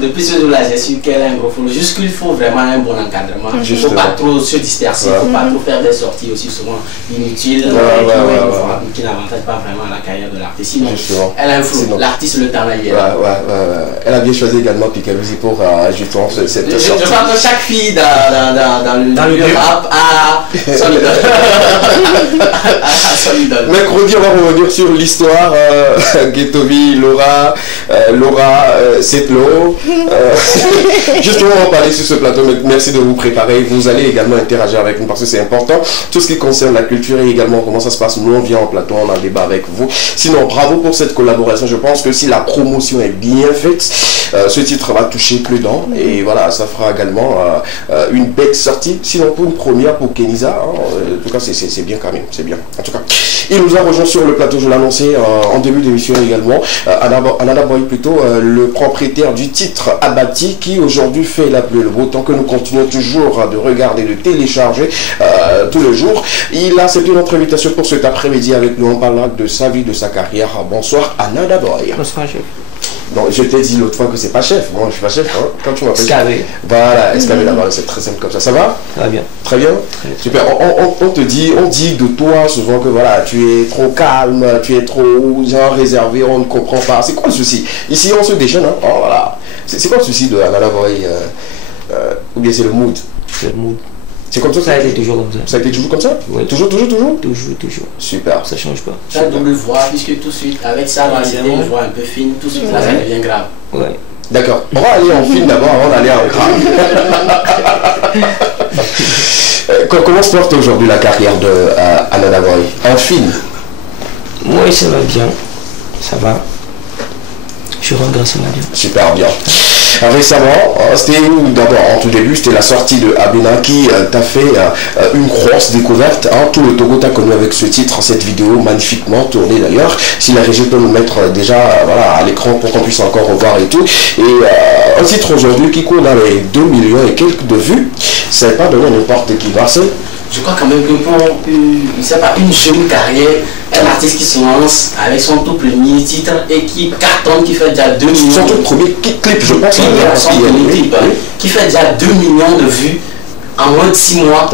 Depuis ce jour-là, j'ai su qu'elle a un gros flow. Juste qu'il faut vraiment un bon encadrement. Il ne faut pas trop se disperser. Il ne faut pas trop faire des sorties aussi souvent inutiles qui n'avantagent pas vraiment la carrière de l'artiste. Sinon, elle a un flow. L'artiste, le talent, il est là. Elle a bien choisi également Picabuzzi pour justement cette sortie. Je crois que chaque fille dans le rap a son idole. Mercredi, on va revenir sur l'histoire. Ghettovi, Laura, Setlo. Justement, on va parler sur ce plateau. Merci de vous préparer. Vous allez également interagir avec nous parce que c'est important. Tout ce qui concerne la culture et également comment ça se passe. Nous, on vient en plateau, on a un débat avec vous. Sinon, bravo pour cette collaboration. Je pense que si la promotion est bien faite, ce titre va toucher plus d'un. Et voilà, ça fera également une belle sortie. Sinon, pour une première pour Kenisa, en tout cas, c'est bien quand même. C'est bien. En tout cas, il nous a rejoint sur le plateau, je l'ai annoncé en début d'émission également. Anada Boy, plutôt, le propriétaire du titre Abati, qui aujourd'hui fait la pluie et le beau temps, que nous continuons toujours de regarder, de télécharger tous les jours. Il a accepté notre invitation pour cet après-midi avec nous. On parlera de sa vie, de sa carrière. Bonsoir Anada Boy. Bonsoir chef. Donc, je t'ai dit l'autre fois que c'est pas chef. Moi, je suis pas chef. Hein. Quand tu m'appelles. Escavé. Voilà, Escavé d'abord, c'est très simple comme ça. Ça va? Ça va bien. Très bien. Super. On dit de toi souvent que voilà, tu es trop calme, tu es trop genre réservé, on ne comprend pas. C'est quoi le souci? Ici, on se déchaîne. Hein. Oh, voilà. C'est quoi le souci de Anada Boy ou bien c'est le mood? C'est le mood. C'est comme ça? Ça a été toujours comme ça. Ça a été toujours comme ça? Oui. Toujours? Toujours. Super. Ça change pas. Ça double voix, puisque tout de suite, avec ça, on a une voix un peu fine, tout de suite, là, ça devient grave. Ouais. D'accord. On va aller en film d'abord avant d'aller en grave. Comment se porte aujourd'hui la carrière de Anada Boy? En film? Oui, ça va bien. Ça va. Je rends grâce à ma Dieu. Super bien. Récemment, c'était d'abord en tout début, c'était la sortie de Abena qui t'a fait une grosse découverte. Hein. Tout le Togo t'a connu avec ce titre, cette vidéo magnifiquement tournée d'ailleurs. Si la régie peut nous mettre déjà voilà, à l'écran pour qu'on puisse encore revoir et tout. Et un titre aujourd'hui qui court dans les 2 millions et quelques de vues, c'est pas donné n'importe qui. Marcel? Je crois quand même que pour une jeune carrière, un artiste qui se lance avec son tout premier titre et qui cartonne, qui fait déjà 2 millions. Son tout premier clip, je pense. Qui fait déjà 2 millions de vues en moins de 6 mois.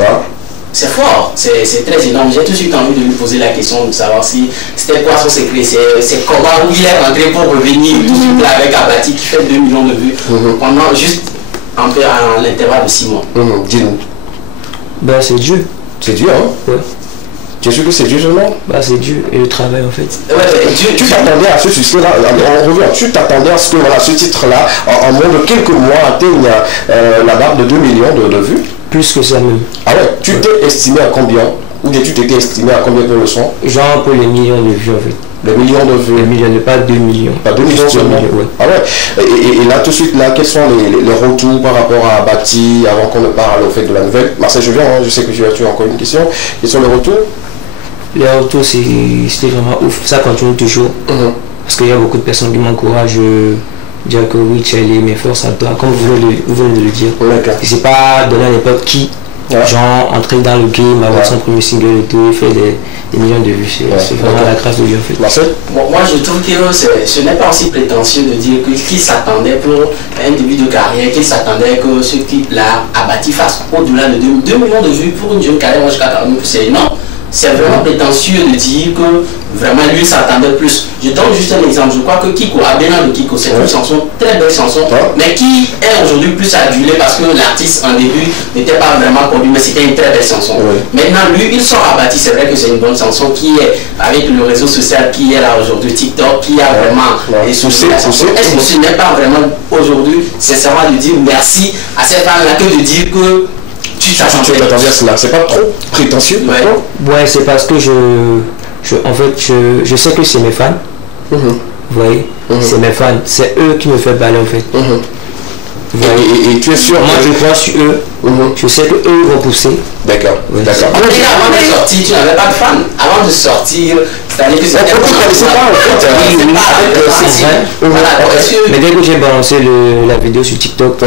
C'est fort, c'est très énorme. J'ai tout de suite envie de lui poser la question de savoir si c'était quoi son secret, c'est comment où il est rentré pour revenir tout de suite là avec Abati qui fait 2 millions de vues pendant juste en l'intervalle de 6 mois. Dis-nous. Bah c'est Dieu. C'est Dieu, hein? Ouais. Tu es sûr que c'est Dieu seulement? Bah c'est Dieu et le travail en fait. Ouais, tu t'attendais à ce succès-là, on revient, tu t'attendais à ce que voilà, ce titre-là, en moins de quelques mois, atteigne la barre de 2 millions de vues? Plus que ça même. Ah ouais? Tu t'es estimé à combien? Ou bien tu t'étais estimé à combien pour le son? Genre pour les millions de vues en fait. Les millions de vues? Les millions, pas 2 millions. Pas 2 millions seulement? Ouais. Ah ouais. Et là, tout de suite, là, quels sont les retours par rapport à Abati, avant qu'on ne parle au fait de la nouvelle? Marcel, je viens, hein, je sais que tu as encore une question. Quels sont les retours? Les retours, c'était vraiment ouf. Ça continue toujours. Parce qu'il y a beaucoup de personnes qui m'encouragent. Dire que oui, tu as les mes forces à toi, comme vous venez de le dire. Et c'est pas donner à n'importe qui. Genre entrer dans le game, avoir son premier single et tout, faire des millions de vues, c'est vraiment la grâce de Dieu en fait. Moi je trouve que ce n'est pas aussi prétentieux de dire qu'il s'attendait pour un début de carrière, qu'il s'attendait que ce clip-là Abati fasse au-delà de 2 millions de vues pour une jeune carrière. Moi je crois que c'est énorme. C'est vraiment prétentieux de dire que vraiment lui s'attendait plus. Je donne juste un exemple. Je crois que Kiko, Abena de Kiko, c'est une chanson, très belle chanson, mais qui est aujourd'hui plus adulée parce que l'artiste en début n'était pas vraiment connu, mais c'était une très belle chanson. Maintenant, lui, il sort Abati, c'est vrai que c'est une bonne chanson qui est avec le réseau social qui est là aujourd'hui, TikTok, qui a vraiment les soucis. Est-ce que ce n'est pas vraiment aujourd'hui, sincèrement, de dire merci à ces fans-là que de dire que tu t'attendais à cela? C'est pas trop prétentieux? Ouais, c'est parce que en fait, je sais que c'est mes fans. Vous voyez, c'est mes fans. C'est eux qui me font parler en fait. Et tu es sûr? Moi, je crois sur eux. Je sais que eux vont pousser. D'accord. Avant de sortir, tu n'avais pas de fans. Avant de sortir, C'est-à-dire que c'est... On ne connaissait pas en fait. Mais dès que j'ai balancé la vidéo sur TikTok,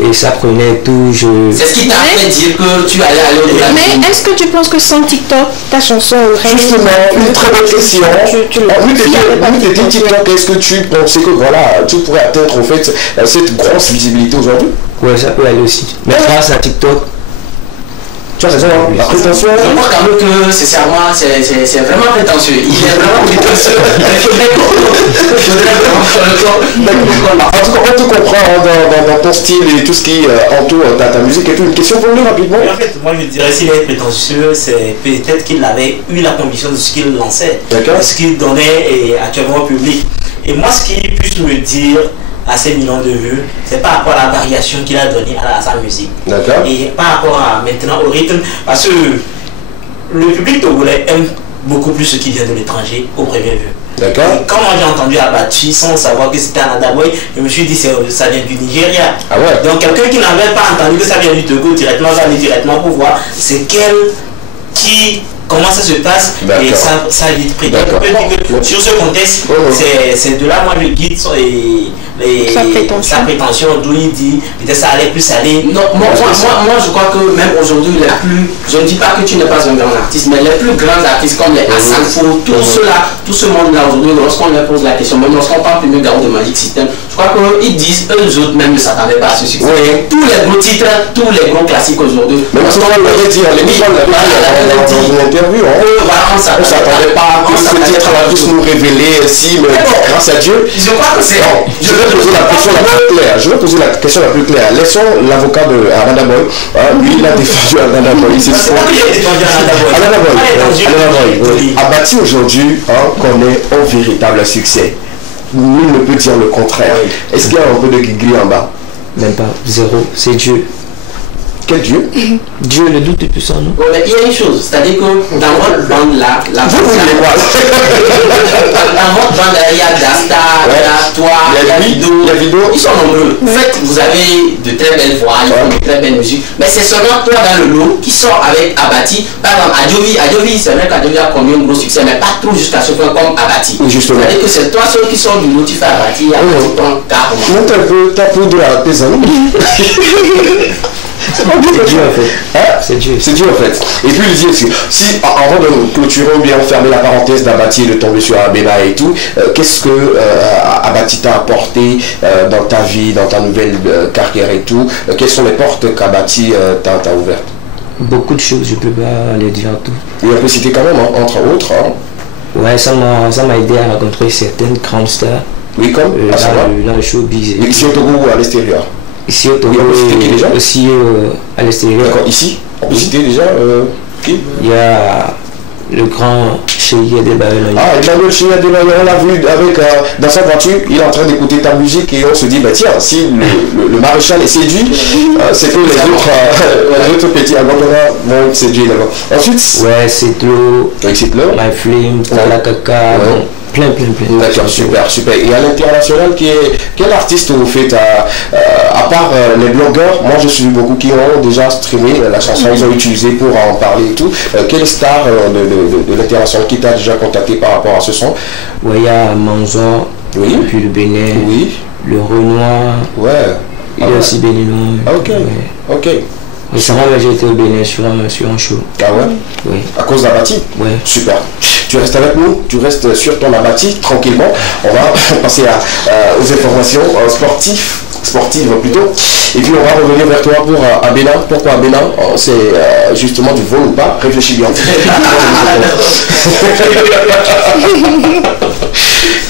et ça prenait tout, c'est ce qui t'a fait dire que tu allais aller au-delà. Mais est-ce que tu penses que sans TikTok, ta chanson aurait... Justement, une très bonne question. Tu dit TikTok, est-ce que tu pensais que voilà, tu pourrais atteindre en fait cette grosse visibilité aujourd'hui? Ouais, ça peut aller aussi. Mais grâce à TikTok, tu as raison, la prétention. Je crois quand même que sincèrement, c'est vraiment prétentieux. Il est vraiment prétentieux. En tout cas, on te comprend dans ton style et tout ce qui entoure ta musique. Et puis une question pour lui rapidement. En fait, moi je dirais s'il est prétentieux, c'est peut-être qu'il avait eu la conviction de ce qu'il lançait, de ce qu'il donnait actuellement au public. Et moi, ce qui puisse me dire à ces millions de vues, c'est par rapport à la variation qu'il a donnée à sa musique. Et par rapport à maintenant au rythme, parce que le public togolais aime beaucoup plus ce qui vient de l'étranger au premier vue. Quand moi j'ai entendu Abachi sans savoir que c'était un Adaboy, je me suis dit ça vient du Nigeria. Donc quelqu'un qui n'avait pas entendu que ça vient du Togo directement va aller directement pour voir c'est comment ça se passe et ça vite pris. Donc on peut dire que sur ce contexte, c'est de là moi je guide sa prétention d'où il dit peut-être ça allait plus aller. Non, moi je crois que même aujourd'hui je ne dis pas que tu n'es pas un grand artiste, mais les plus grands artistes comme les Hassan Fo, tout ce monde là aujourd'hui, lorsqu'on leur pose la question, même lorsqu'on parle plus Garo de Magic System, je crois qu'ils disent eux autres même ne s'attendaient pas à ce succès. Tous les gros titres, tous les gros classiques aujourd'hui. Mais on l'avait dit, l'émission l'avait dit. On ne s'attendait pas que ce titre va tous nous révéler si, mais grâce à Dieu. Je crois que c'est. Je vais poser la question la plus claire. Je vais poser la question la plus claire. Laissons l'avocat de Abada Boy. Lui, il a défendu Abada Boy. C'est pas qu'il a défendu Abada Boy. Abati aujourd'hui connaît un véritable succès. Nul ne peut dire le contraire. Est-ce qu'il y a un peu de guigui en bas? Même pas. Zéro. C'est Dieu. Quel Dieu? Dieu, le doute est puissant, non? Mais il y a une chose, c'est-à-dire que dans votre bande là, dans votre bande il y a Dasta, il y a toi, il y a Vido, ils sont nombreux. En fait, vous avez de très belles voix, ils font de très belles musiques, mais c'est seulement toi dans le lot qui sort avec Abati. Par exemple, Adjovi, c'est vrai qu'Adjovi a connu un gros succès, mais pas trop jusqu'à ce point comme Abati. C'est-à-dire que c'est toi seul qui sort du lot, tu fais Abati, Abati prend carrément. Monte un peu ta poudre à tes amis. C'est Dieu en fait. C'est Dieu en fait. Et puis il dit si avant de clôturer ou bien fermer la parenthèse d'Abati et de tomber sur Abena et tout, qu'est-ce que Abati t'a apporté dans ta vie, dans ta nouvelle carrière et tout? Quelles sont les portes qu'Abati t'a ouvertes? Beaucoup de choses, je peux pas les dire tout. Et on peut citer quand même, entre autres. Ouais, ça m'a aidé à rencontrer certaines grandes stars. Oui, comme dans le showbiz. Ici au Togo ou à l'extérieur? Ici au Togo et aussi à l'extérieur. D'accord, ici on peut citer déjà qui? Il y a le grand Chéri Adebayo. Ah, Emmanuel Chéri Adebayo, on l'a vu avec, dans sa voiture, il est en train d'écouter ta musique et on se dit, bah tiens, si le maréchal est séduit, c'est que les autres petits Agondora vont être séduits d'abord. Ensuite, ouais, c'est Tlo, My Flame, Talakaka. Plein. D'accord, super. Et à l'international, quel artiste vous faites à part les blogueurs? Moi, je suis beaucoup qui ont déjà streamé la chanson, ils ont utilisé pour en parler et tout. Quelle star de l'international qui t'a déjà contacté par rapport à ce son? Ouais, il y a Manzor, puis le Bénin, le Renoir. Ouais. Il y a aussi Béninois. Ok. Récemment, j'ai été au Bénin sur un show. Ah ouais? Oui. À cause d'Abati? Ouais. Super. Tu restes avec nous, tu restes sur ton Abati, tranquillement. On va passer aux informations sportives plutôt. Et puis on va revenir vers toi pour Abena. Pourquoi Abena? C'est justement du vol ou pas? Réfléchis bien.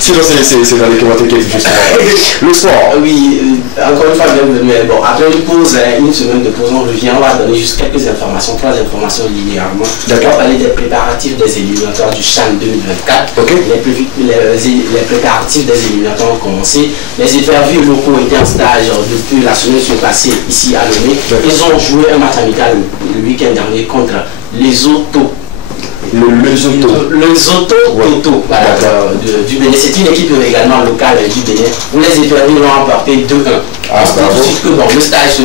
Sinon c'est dans les commentaires qui est justement. Le soir. Oui, encore une fois, bienvenue. Bon, après une pause, une semaine de pause, on revient, on va donner juste quelques informations, 3 informations linéairement. D'accord. On va parler des préparatifs des éliminatoires du CHAN 2024. Okay. Les préparatifs des éliminatoires ont commencé. Les interviews locaux étaient en stage depuis la semaine passée ici à Lomé. Ils ont joué un match amical le week-end dernier contre les Autos. Le Zoto Toto du Bénin. C'est une équipe également locale du Bénin. Où les éperviers l'ont emporté 2-1. Tout de suite que bon, le stage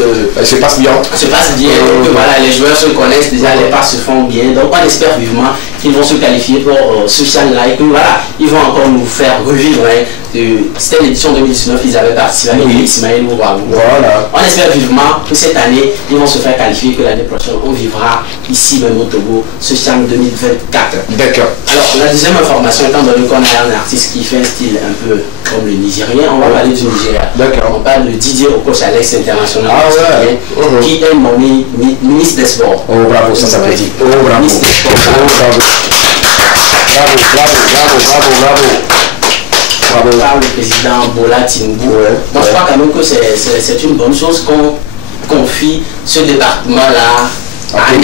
se passe bien. Que voilà, les joueurs se connaissent déjà, les passes se font bien. Donc on espère vivement qu'ils vont se qualifier pour ce challenge-là et que voilà, ils vont encore nous faire revivre. C'était l'édition 2019, ils avaient participé avec Ismaël Ouabou. Voilà. On espère vivement que cette année, ils vont se faire qualifier, que l'année prochaine, on vivra ici même au Togo ce challenge 2024. D'accord. Alors, la deuxième information, étant donné qu'on a un artiste qui fait un style un peu comme le Nigérien, on va parler du Nigeria. D'accord. On parle de Didier Okocha, Alex international, qui est nommé ministre des Sports. Oh bravo, ça s'appelle dit. Oh bravo. Ministre des Sports. Oh bravo. Bravo. Par le président Bola Tinubu. Donc je crois quand même que c'est une bonne chose qu'on confie ce département-là à une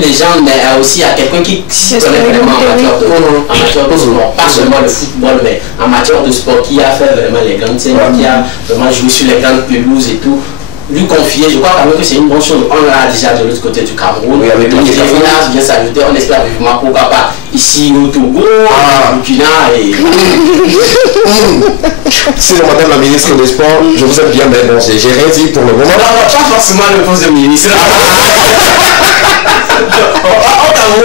légende, mais aussi à quelqu'un qui s'y connaît vraiment en matière de sport. Pas seulement le football, mais en matière de sport, qui a fait vraiment les grandes scènes, qui a vraiment joué sur les grandes pelouses et tout. Lui confier, je crois quand même que c'est une bonne chose. On l'a déjà de l'autre côté du Cameroun. Oui, avec les Nigériens vient s'ajouter, on espère vivement pourquoi pas ici au Togo, au Burkina et. Sinon, madame la ministre des Sports, je vous aime bien, mais bon, j'ai rien dit pour le moment. Non, pas forcément le poste de ministre.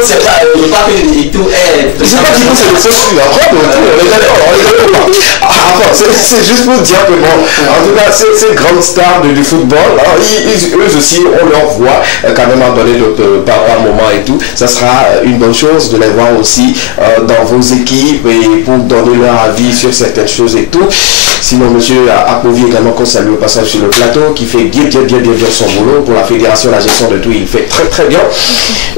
C'est pas, je crois que tout est. Je sais pas du tout, c'est le seul sujet. Après, c'est juste pour dire que bon, en tout cas, ces grandes stars du football, eux aussi, on leur voit quand même en donner par moment et tout. Ça sera une bonne chose de les voir aussi dans vos équipes et pour donner leur avis sur certaines choses et tout. Sinon, monsieur Apovi également qu'on salue au passage sur le plateau, qui fait bien son boulot pour la fédération, la gestion de tout, il fait très bien.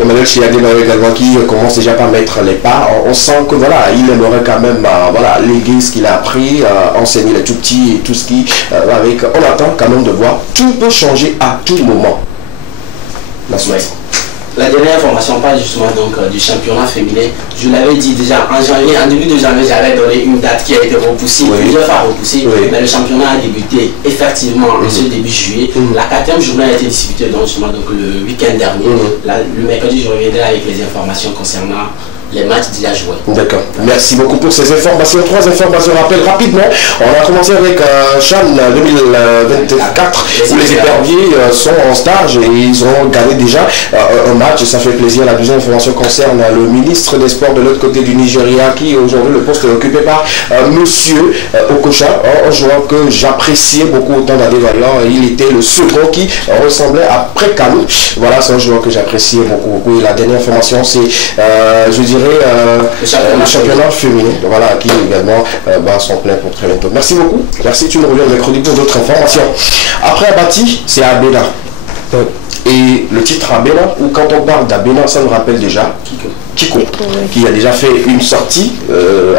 Emmanuel Chiadéno également qui commence déjà par mettre les pas. On sent que voilà, il aimerait quand même léguer ce qu'il a appris, enseigner les tout petits et tout ce qui on attend quand même de voir. Tout peut changer à tout moment. La dernière information parle justement donc du championnat féminin. Je l'avais dit déjà en janvier, en début de janvier, j'avais donné une date qui a été repoussée, plusieurs fois repoussée, mais le championnat a débuté effectivement ce début juillet. La 4e journée a été disputée donc le week-end dernier. Le mercredi, je reviendrai avec les informations concernant les matchs déjà joués. D'accord. Merci beaucoup pour ces informations. 3 informations rappel rapidement. On a commencé avec Chan 2024 où les éperviers sont en stage et ils ont gagné déjà un match. Ça fait plaisir. La deuxième information concerne le ministre des Sports de l'autre côté du Nigeria qui aujourd'hui le poste est occupé par monsieur Okocha, un joueur que j'appréciais beaucoup autant d'Adebayor. Il était le second qui ressemblait à Précanou. Voilà, c'est un joueur que j'appréciais beaucoup. Et la dernière information, c'est je dirais le championnat féminin, voilà, qui également bat son plein pour très bientôt. Merci beaucoup. Merci, tu nous reviens mercredi pour d'autres informations. Après Abati, c'est Abena. Et le titre Abena, ou quand on parle d'Abena, ça nous rappelle déjà Kiko, qui a déjà fait une sortie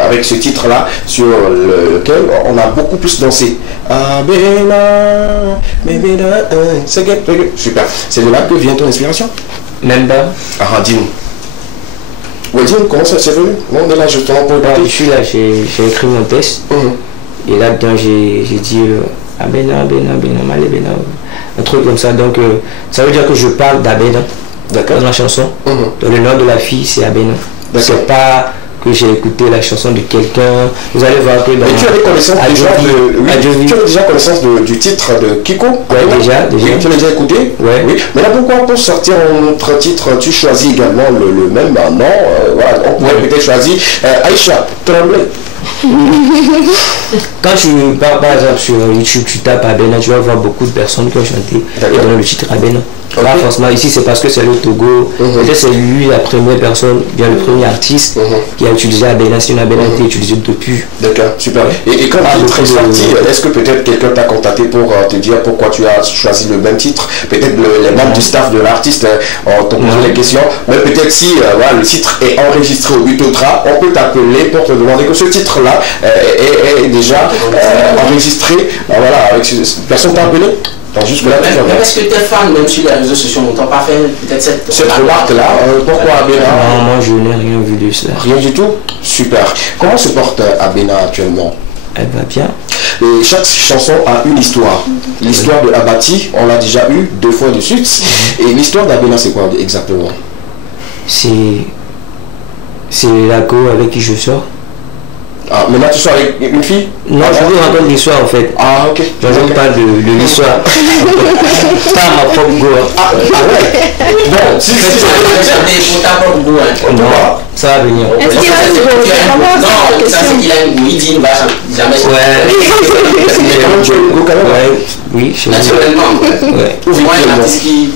avec ce titre-là, sur lequel on a beaucoup plus dansé. Abena, super. C'est de là que vient ton inspiration? Même pas. dis-nous. Ouais, dis-nous, comment ça s'est venu? On est là justement pour je suis là, j'ai écrit mon texte. Et là-dedans, j'ai dit Abena, un truc comme ça. Donc, ça veut dire que je parle d'Abena dans la chanson. Donc, le nom de la fille, c'est Abena. C'est pas que j'ai écouté la chanson de quelqu'un. Vous allez voir que dans... Mais tu avais connaissance tu avais déjà connaissance du titre de Kiko? Oui, déjà. Tu l'as déjà écouté? Oui. Mais là, pourquoi pour sortir un autre titre, tu choisis également le même nom? Voilà, on pourrait peut-être choisir Aïcha Tremblay. Quand tu pars par exemple sur YouTube, tu tapes Abena, tu vas voir beaucoup de personnes qui ont chanté et donné le titre Abena. Là, forcément, ici c'est parce que c'est le Togo. Peut-être c'est lui la première personne, bien le premier artiste qui a utilisé Abena. C'est une Abena qui a été utilisée depuis. D'accord, super. Et quand le titre est sorti, est-ce que peut-être quelqu'un t'a contacté pour te dire pourquoi tu as choisi le même titre? Peut-être les membres du staff de l'artiste t'ont posé les questions. Mais peut-être si le titre est enregistré au Butotra, on peut t'appeler pour te demander que ce titre-là est déjà enregistré. Voilà, avec personne t'a appelé? Est-ce que tes fans, même sur les réseaux sociaux, n'ont pas fait peut-être cette remarque-là? Pourquoi Abena? Non, moi je n'ai rien vu de ça. Rien du tout? Super. Comment se porte Abena actuellement? Elle va bien. Et chaque chanson a une histoire. L'histoire de Abati, on l'a déjà eu 2 fois de suite. Et l'histoire d'Abena, c'est quoi exactement? C'est la go avec qui je sors. Ah, maintenant tu sois avec une fille? Non, je vous raconte l'histoire en fait. Ah, ok. Je ne raconte pas de l'histoire. Pas ma propre go. Ah, ouais. Bon, si c'est pour ta propre go. Non, ça va venir. Est-ce qu'il a une go? Non, ça c'est qu'il a une go. Il dit il va jamais. Ouais. Oui, chez naturellement. Ouais. Moi, un artiste qui.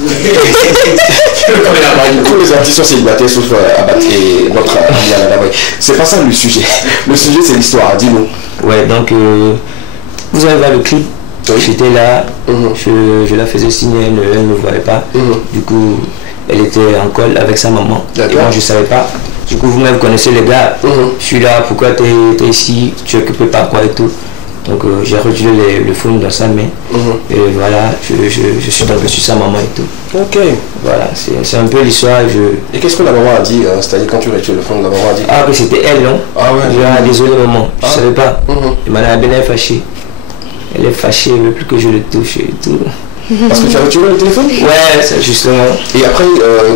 Tous les artistes sont célibataires sauf Abaté et notre ami. C'est pas ça le sujet. Le sujet c'est l'histoire, dis-nous. Ouais, donc vous allez voir le clip. J'étais là, je la faisais signer, elle ne me voyait pas. Du coup, elle était en col avec sa maman. Et moi je savais pas. Du coup, vous-même connaissez les gars. Je suis là, pourquoi tu es ici, tu es occupé par quoi et tout. Donc j'ai retiré le phone dans sa main. Et voilà, je suis tombé sur sa maman et tout. Ok. Voilà, c'est un peu l'histoire. Et qu'est-ce que la maman a dit, c'est-à-dire quand tu retires le phone, la maman a dit? Ah oui, c'était elle, non? Ah ouais. Désolé maman, je savais pas. Et madame elle est fâchée. Elle est fâchée, elle veut plus que je le touche et tout. Parce que tu as retiré le téléphone? Ouais, c'est justement. Et après,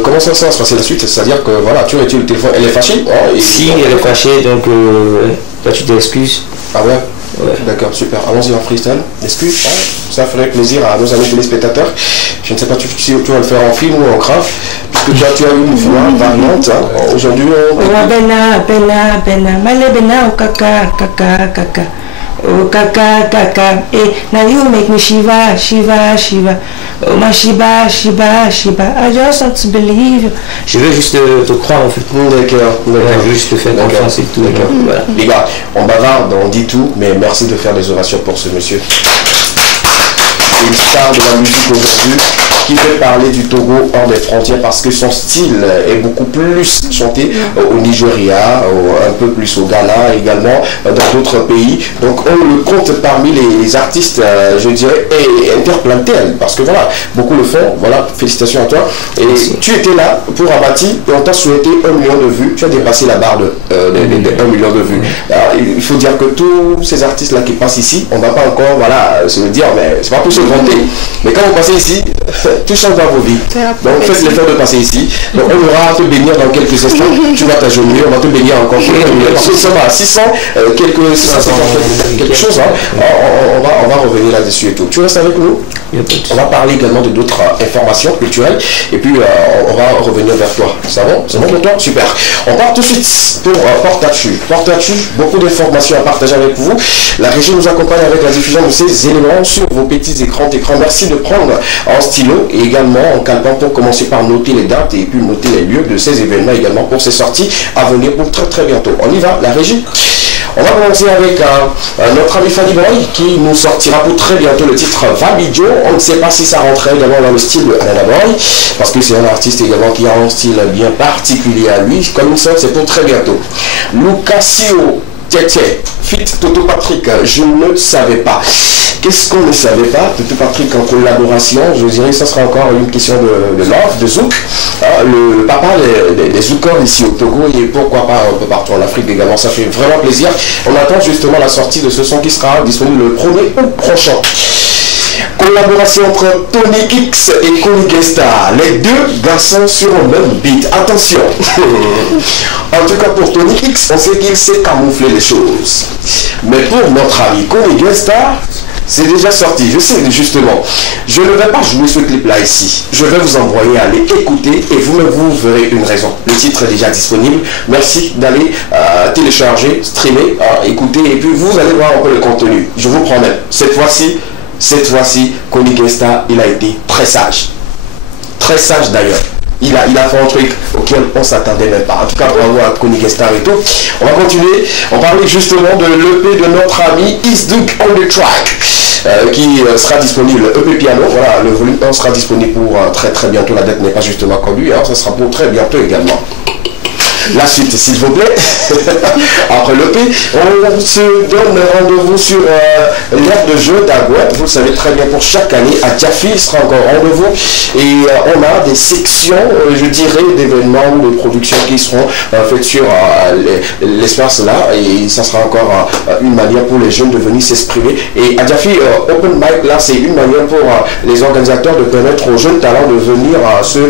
comment ça va se passer la suite? C'est-à-dire que voilà, tu retires le téléphone, elle est fâchée? Si, elle est fâchée, donc toi tu t'excuses. Ah ouais? Ouais. D'accord, super. Allons-y en freestyle. Excuse, ça ferait plaisir à nos amis téléspectateurs. Je ne sais pas si tu vas le faire en film ou en graphe, puisque tu as une voix variante. Aujourd'hui, oh kaka kaka, now you make me shiva shiva shiva, oh my shiba shiba shiba, I just want to believe you. Je veux juste te croire en fait. D'accord. Je veux juste te faire confiance et tout. Voilà. Les gars, on bavarde, on dit tout, mais merci de faire des ovations pour ce monsieur. Une star de la musique aujourd'hui qui fait parler du Togo hors des frontières parce que son style est beaucoup plus chanté au Nigeria, un peu plus au Ghana également, dans d'autres pays. Donc on le compte parmi les artistes, je dirais, interplanétaires parce que voilà, beaucoup le font. Voilà, félicitations à toi. Et tu étais là pour Abati et on t'a souhaité 1 million de vues. Tu as dépassé la barre de 1 million de vues. Alors, il faut dire que tous ces artistes-là qui passent ici, on ne va pas encore se dire, mais c'est pas pour se vanter. Mais quand vous passez ici, tout change dans vos vies. Donc faites l'effort de passer ici. Donc on ira te bénir dans quelques instants. Tu vas t'agenouiller, on va te bénir encore. Parce que ça va à 600, quelque chose. On va revenir là-dessus et tout. Tu restes avec nous? On va parler également de d'autres informations culturelles. Et puis on va revenir vers toi. C'est bon? C'est bon pour toi? Super. On part tout de suite pour Portachu. Portachu, beaucoup d'informations à partager avec vous. La régie nous accompagne avec la diffusion de ces éléments sur vos petits écrans d'écran. Merci de prendre en stylo et également en calepin pour commencer par noter les dates et puis noter les lieux de ces événements également pour ces sorties à venir pour très bientôt. On y va, la régie? On va commencer avec notre ami Fanny Boy qui nous sortira pour très bientôt le titre Vabidjo. On ne sait pas si ça rentrait également dans le style de Anana Boy parce que c'est un artiste également qui a un style bien particulier à lui. Comme il sort, c'est pour très bientôt. Lucasio Tietie, fit Toto Patrick, je ne savais pas. Qu'est-ce qu'on ne savait pas? Toto Patrick en collaboration, je dirais que ça sera encore une question de love, de zouk. Le papa des zoukeurs ici au Togo et pourquoi pas un peu partout en Afrique également, ça fait vraiment plaisir. On attend justement la sortie de ce son qui sera disponible le 1er août prochain. Collaboration entre Tony X et Koni Gesta, les deux garçons sur le même beat. Attention. En tout cas pour Tony X, on sait qu'il sait camoufler les choses. Mais pour notre ami Koni Gesta, c'est déjà sorti, je sais justement. Je ne vais pas jouer ce clip-là ici. Je vais vous envoyer aller écouter et vous-même vous verrez une raison. Le titre est déjà disponible. Merci d'aller télécharger, streamer, écouter et puis vous allez voir un peu le contenu. Je vous promets, cette fois-ci, Koni Gesta, il a été très sage. Très sage d'ailleurs. Il a fait un truc auquel on ne s'attendait même pas. En tout cas, bravo à Koni Gesta et tout. On va continuer. On parlait justement de l'EP de notre ami Isduk on the Track. Qui sera disponible, EP piano, voilà, le volume 1 sera disponible pour très bientôt, la date n'est pas justement connue, ça sera pour très bientôt également. La suite, s'il vous plaît. Après l'EP, on se donne rendez-vous sur l'aire de jeu d'Agouette. Vous le savez très bien, pour chaque année, à Diafi sera encore rendez-vous. Et on a des sections, je dirais, d'événements ou de productions qui seront faites sur l'espace là. Et ça sera encore une manière pour les jeunes de venir s'exprimer. Et à Diafi, Open Mic, là, c'est une manière pour les organisateurs de permettre aux jeunes talents de venir se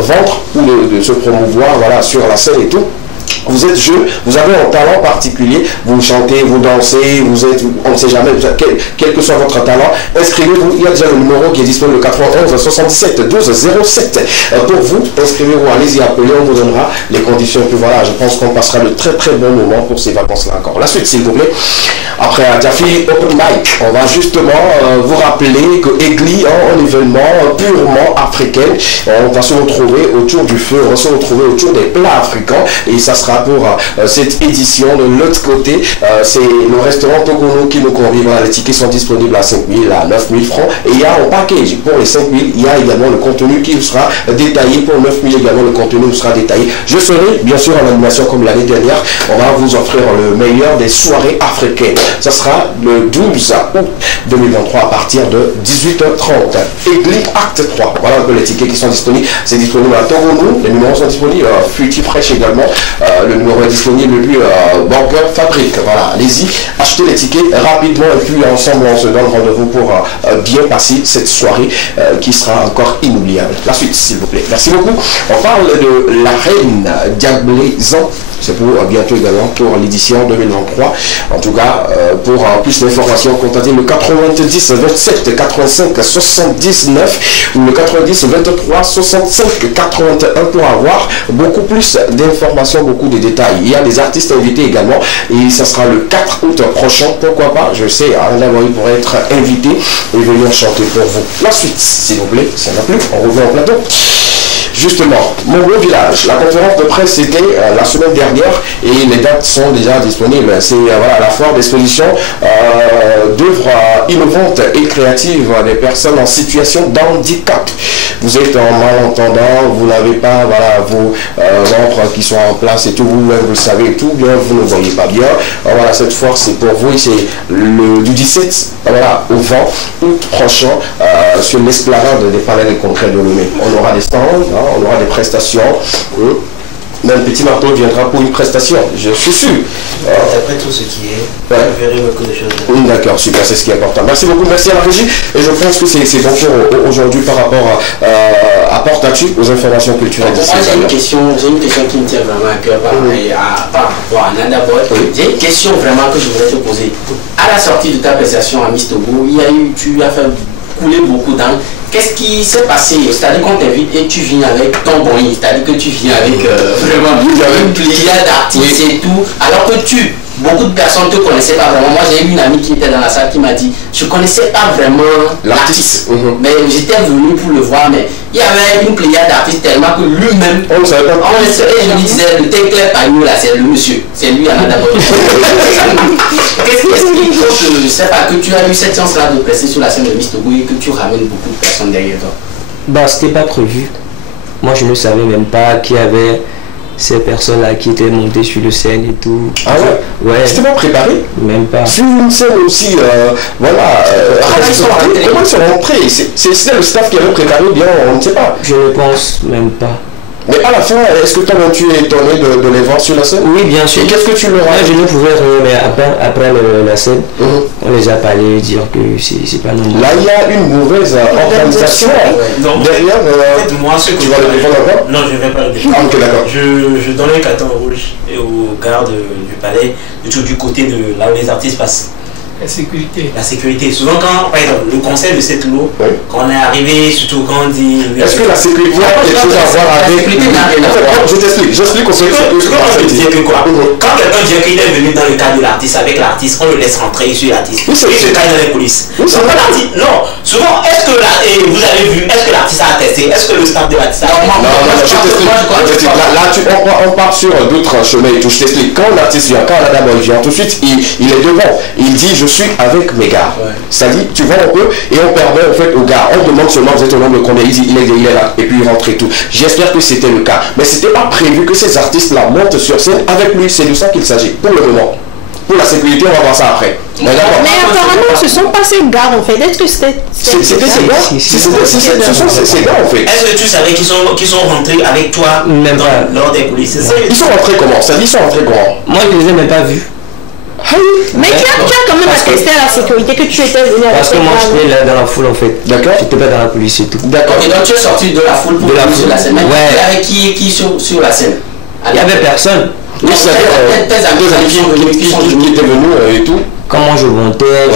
vendre ou de se promouvoir, voilà, sur la scène et tout. Vous êtes jeune, vous avez un talent particulier, vous chantez, vous dansez, vous êtes, on ne sait jamais, quel que soit votre talent, inscrivez-vous. Il y a déjà le numéro qui est disponible, le 91 77 12 07. Pour vous, inscrivez-vous, allez-y appeler, on vous donnera les conditions. Et puis voilà, je pense qu'on passera de très très bons moments pour ces vacances-là encore. La suite, s'il vous plaît. Après Diafi Open Mic, on va justement vous rappeler que Egli, un événement purement africain, on va se retrouver autour du feu, on va se retrouver autour des plats africains, et ça sera pour cette édition. De l'autre côté, c'est le restaurant Togono qui nous convie. Voilà, les tickets sont disponibles à 5 000, à 9 000 francs, et il y a un package pour les 5 000, il y a également le contenu qui sera détaillé. Pour 9 000 également, le contenu sera détaillé. Je serai bien sûr en animation comme l'année dernière. On va vous offrir le meilleur des soirées africaines. Ça sera le 12 août 2023 à partir de 18h30. Egli Acte 3. Voilà un peu les tickets qui sont disponibles. C'est disponible à Togono. Les numéros sont disponibles. Futy Fresh également. Le numéro est disponible depuis Burger Fabrique. Voilà, allez-y, achetez les tickets rapidement et puis ensemble on se donne rendez-vous pour bien passer cette soirée qui sera encore inoubliable. La suite, s'il vous plaît. Merci beaucoup. On parle de la reine Diablezan. C'est pour bientôt également pour l'édition 2023. En tout cas, pour plus d'informations, contactez le 90 27 85 79 ou le 90 23 65 81 pour avoir beaucoup plus d'informations, beaucoup de détails. Il y a des artistes invités également et ça sera le 4 août prochain. Pourquoi pas, je sais, Alain Moïse pourrait être invité et venir chanter pour vous. La suite, s'il vous plaît, ça n'a plus, on revient au plateau. Justement, mon beau village, la conférence de presse c'était la semaine dernière et les dates sont déjà disponibles. C'est voilà, la foire d'exposition d'œuvres innovantes et créatives des personnes en situation d'handicap. Vous êtes en malentendant, vous n'avez pas voilà, vos membres qui sont en place et tout, vous-même vous le savez tout, bien vous ne voyez pas bien. Voilà, cette foire c'est pour vous et c'est du 17 voilà, au 20 août prochain sur l'esplanade des palais des congrès de Lomé. On aura des stands, on aura des prestations. Même Petit Marteau viendra pour une prestation, je suis sûr. Après tout ce qui est, vous verrez beaucoup de choses. D'accord, super, c'est ce qui est important. Merci beaucoup, merci à la régie. Et je pense que c'est bon pour aujourd'hui par rapport à Portatu, aux informations culturelles. Moi, j'ai une question qui me tient vraiment à cœur par rapport à Nanda Boy. J'ai une question vraiment que je voudrais te poser. À la sortie de ta prestation à Miss Togo, tu as fait couler beaucoup d'encre. Qu'est-ce qui s'est passé? C'est-à-dire qu'on t'invite et tu viens avec ton bonnet, c'est-à-dire que tu viens avec vraiment un pléiade d'artistes et tout, alors que beaucoup de personnes ne te connaissaient pas vraiment. Moi j'ai eu une amie qui était dans la salle qui m'a dit je ne connaissais pas vraiment l'artiste, mais j'étais venu pour le voir, mais il y avait une pléiade d'artistes tellement que lui-même, on ne savait pas. Je lui disais le Téclair Pagnou là, c'est le monsieur, c'est lui à la d'abord. Qu'est-ce qui faut que je sais pas que tu as eu cette chance-là de presser sur la scène de Miss Togo et que tu ramènes beaucoup de personnes derrière toi? Bah c'était pas prévu. Moi je ne savais même pas qu'il y avait ces personnes-là qui étaient montées sur le scène et tout. Ah ouais? Ouais. C'était pas préparé? Même pas. Sur une scène aussi, voilà. Comment ils sont rentrés? C'est le staff qui avait préparé ou bien on ne sait pas? Je ne pense même pas. Mais à la fin, est-ce que toi tu es étonné de les voir sur la scène? Oui, bien sûr. Et qu'est-ce que tu leur as? Je ne pouvais rien, mais après la scène, on les a parlé, dire que c'est pas normal. Là, il y a une mauvaise organisation derrière. En fait, moi, ce que tu vas le défendre encore? Non, je ne vais pas le défendre. Ah, ok, d'accord. Je donne un carton rouge aux gardes du palais, du côté de là où les artistes passent. La sécurité. La sécurité. Souvent, quand, par exemple, le conseil de cette loi, quand on est arrivé, surtout quand on dit. Est-ce que la sécurité a quelque chose à voir avec. Je t'explique. J'explique au fait. Quand quelqu'un dit qu'il est venu dans le cadre de l'artiste, avec l'artiste, on le laisse rentrer sur l'artiste. Il se cache dans les coulisses. Non. Souvent, est-ce que vous avez vu, est-ce que l'artiste a attesté? Est-ce que le staff de l'artiste a attesté? Non, je t'explique. Là, on part sur d'autres chemins et tout. Je t'explique. Quand l'artiste vient, quand la dame vient, tout de suite, il est devant. Il dit je suis avec mes gars. C'est-à-dire, tu vois un peu, et on permet en fait aux gars. On demande seulement vous êtes au nombre de combien, il dit il est là, et puis il rentre et tout. J'espère que c'était le cas. Mais c'était pas prévu que ces artistes-là montent sur scène avec lui. C'est de ça qu'il s'agit, pour le moment. Pour la sécurité, on va voir ça après. Mais apparemment, ce sont pas ces gars en fait. Est-ce que c'était ces gars? Ce sont ces gars en fait. Est-ce que tu savais qu'ils sont rentrés avec toi lors des coulisses? Ils sont rentrés comment? C'est-à-dire, ils sont rentrés comment? Moi, je les ai même pas vus. Mais tu as quand même attesté à la sécurité que tu étais venu avec. Parce que moi j'étais là dans la foule en fait. D'accord. J'étais pas dans la police et tout. D'accord. Et donc tu es sorti de la foule pour venir sur la scène. Ouais. Avec qui sur la scène? Il y avait personne. Oui, c'est-à-dire tes amis qui étaient venus et tout. Comment je montais,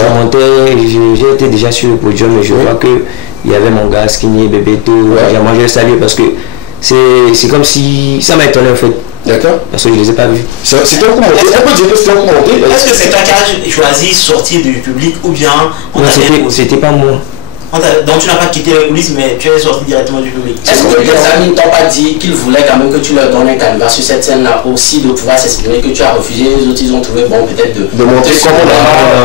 j'ai été déjà sur le podium, mais je vois que il y avait mon gars Skinny, Bebeto, moi je le salue parce que c'est comme si ça m'a étonné en fait. D'accord. Parce que je ne les ai pas vus. C'était un coup monté. On peut dire que c'était un coup monté. Est-ce que c'est toi qui as choisi sortir du public ou bien non, c'était pas moi. Donc tu n'as pas quitté les coulisses, mais tu es sorti directement du public. Est-ce que tes amis ne t'ont pas dit qu'ils voulaient quand même que tu leur donnes un canevas sur cette scène-là aussi de pouvoir s'exprimer, que tu as refusé, les autres ils ont trouvé bon peut-être de montrer comment on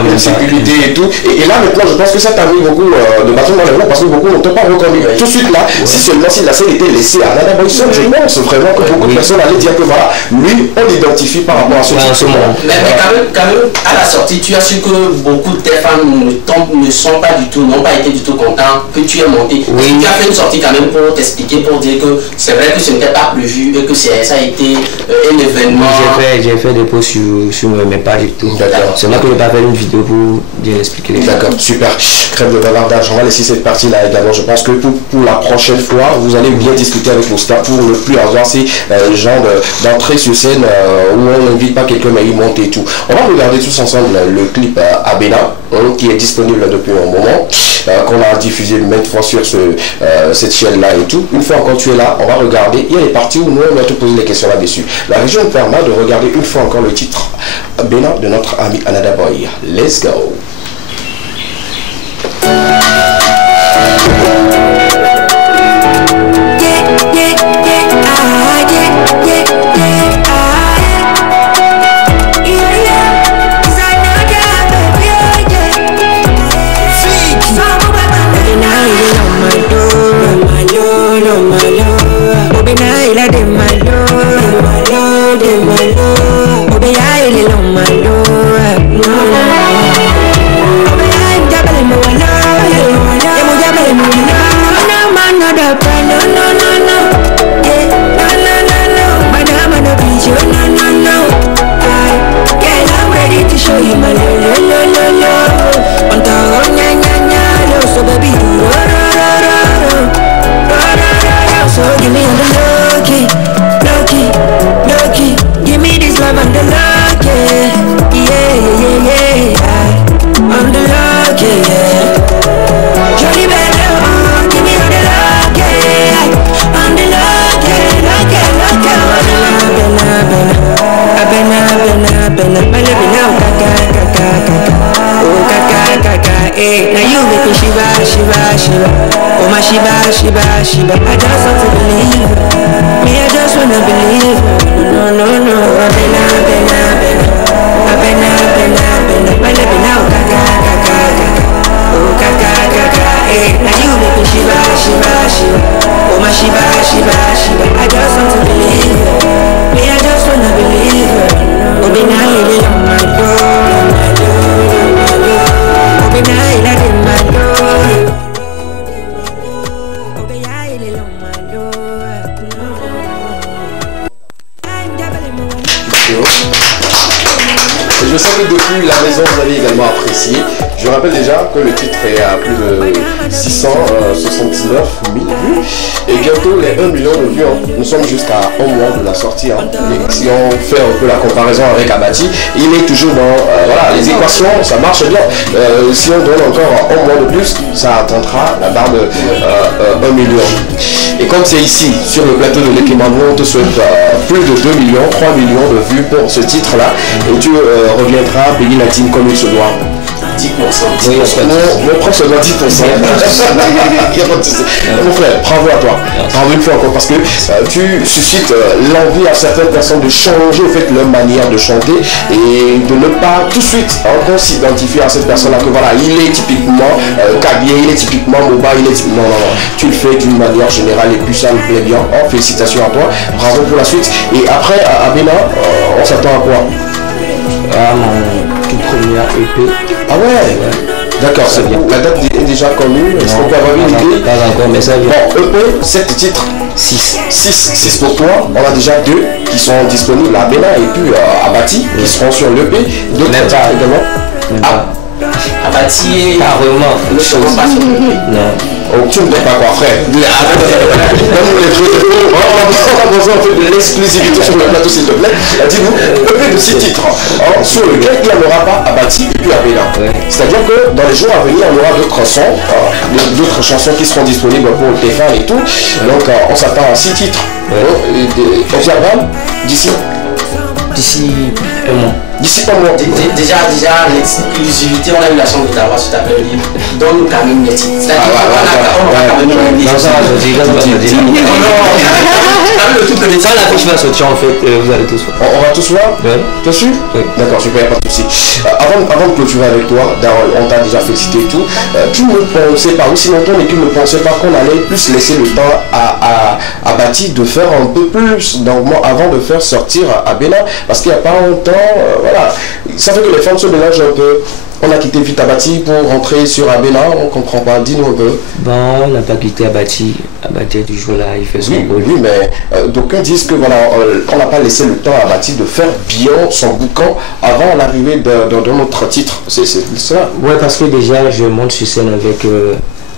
a une sécurité et tout. Et là maintenant je pense que ça t'a mis beaucoup de bâtons dans les roues parce que beaucoup n'ont pas reconnu. Tout de suite là, si seulement si la scène était laissée à Nana Boy Son, je pense vraiment que beaucoup de personnes allaient dire que voilà, lui on l'identifie par rapport à ce moment. Mais quand même, à la sortie, tu as su que beaucoup de tes fans ne sont pas du tout, n'ont pas été du tout contents que tu es monté. Oui. Tu as fait une sortie quand même pour t'expliquer, pour dire que c'est vrai que ce n'était pas prévu et que ça a été un événement. J'ai fait des posts sur mes pages et tout. C'est moi que je n'ai pas fait une vidéo pour bien expliquer les choses. D'accord, super. Crève de bavardage. On va laisser cette partie-là également. Je pense que pour la prochaine fois, vous allez bien discuter avec vos stars pour ne plus avoir ces genres d'entrée sur scène où on n'invite pas quelqu'un mais il monte et tout. On va regarder tous ensemble le clip Abena qui est disponible depuis un moment, qu'on a diffusé maintes fois sur cette chaîne-là et tout. Une fois encore tu es là, on va regarder. Il y a les parties où nous on va te poser des questions là-dessus. La région nous permet de regarder une fois encore le titre Abena de notre ami Another Boy. Let's go. Shiba, I just want to believe me, I just wanna believe no, Abena, my living now, oh, now you make me shiba, oh my shiba, I just want to believe me, I just wanna believe oh, be nice, on my door, oh, be nice, in my door. Je sais que depuis la maison vous avez également apprécié. Je rappelle déjà que le titre est à plus de 679 000 vues et bientôt les 1 million de vues. Nous sommes juste à un mois de la sortie. Et si on fait un peu la comparaison avec Abati, il est toujours dans voilà, les équations, ça marche bien. Si on donne encore un mois de plus, ça atteindra la barre de 1 million. Et comme c'est ici, sur le plateau de l'Ekimano, on te souhaite plus de 2 millions, 3 millions de vues pour ce titre-là. Et tu reviendras payer la team comme il se doit. 10%. Oui, on prend seulement 10%. Il n'y a pas de souci. Mon frère, bravo à toi. Bravo une fois encore parce que tu suscites l'envie à certaines personnes de changer au fait leur manière de chanter et de ne pas tout de suite encore s'identifier à cette personne-là que voilà, il est typiquement Kabié, il est typiquement Moba, il est typiquement... Non. Tu le fais d'une manière générale et puis ça me plaît bien. Oh, félicitations à toi. Bravo pour la suite. Et après, à Abena, on s'attend à quoi? À mon tout premier EP. Ah ouais, d'accord, c'est bien. La date est déjà connue. Est-ce qu'on peut avoir une idée? Pas encore, mais ça vient. Bon, EP, 7 titres. 6 pour toi. On a déjà 2 qui sont disponibles à Abena et puis à Abati qui seront sur l'EP. D'autres également. Abati carrément. Ne seront pas sur l'EP. Non. Oh, tu ne peux pas quoi, frère. On a besoin en fait de l'exclusivité sur le plateau, s'il te plaît. Dis-nous, EP de 6 titres sur lequel il n'y en aura pas Abati et puis Abena. C'est-à-dire que dans les jours à venir, on aura d'autres chansons qui seront disponibles pour tes fans et tout. Donc on s'attend à 6 titres. Confirmable d'ici un mois. D'ici un mois. Déjà l'exclusivité, on a eu la chance de t'avoir sur ta période libre. Donne-nous quand même les titres. C'est-à-dire qu'on va quand même ça, la fiche va sortir en fait, vous allez tous voir. On va tous voir? T'es sûr? Oui. D'accord, super, pas de soucis. Avant de clôturer avec toi, on t'a déjà félicité et tout, tu ne pensais pas, aussi longtemps, mais tu ne pensais pas qu'on allait plus laisser le temps à Bati de faire un peu plus avant de faire sortir Abena, parce qu'il n'y a pas longtemps, voilà, ça fait que les femmes se mélangent un peu. On a quitté vite Abati pour rentrer sur Abena, on ne comprend pas, dis-nous un peu. Bon, on n'a pas quitté Abati est toujours là, il fait son rôle. Oui, mais d'aucuns disent que voilà, on n'a pas laissé le temps à Abati de faire bien son boucan avant l'arrivée de notre titre, c'est ça. Ouais, parce que déjà je monte sur scène avec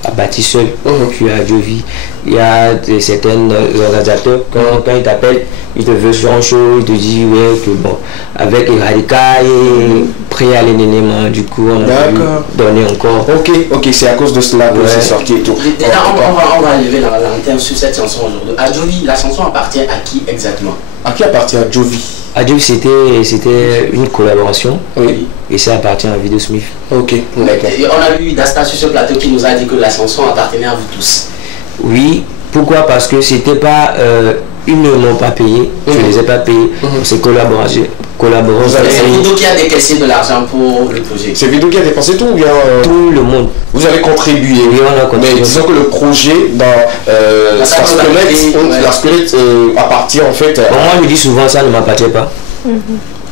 Abati seul, puis à Jovi. Il y a certains organisateurs, quand ils t'appellent, ils te veulent sur un show, ils te disent ouais que bon, avec Eradica et prêt à l'énénement, du coup on a pu donner encore. Ok, c'est à cause de cela que c'est sorti et tout. Déjà on va lever la lanterne sur cette chanson aujourd'hui. À Jovi, la chanson appartient à qui exactement? À qui appartient à Jovi? À Jovi c'était une collaboration. Oui. Et ça appartient à Video Smith. Ok, d'accord. Et on a eu Dasta sur ce plateau qui nous a dit que la chanson appartenait à vous tous. Oui, pourquoi? Parce que c'était pas... ils ne m'ont pas payé, je ne les ai pas payés. C'est collaboration. C'est Vido qui a décaissé de l'argent pour le projet. C'est Vido qui a dépensé tout ou bien tout le monde. Vous avez contribué. Oui, on a contribué. Mais disons que le projet dans la squelette appartient en fait. Moi je dis souvent ça ne m'appartient pas.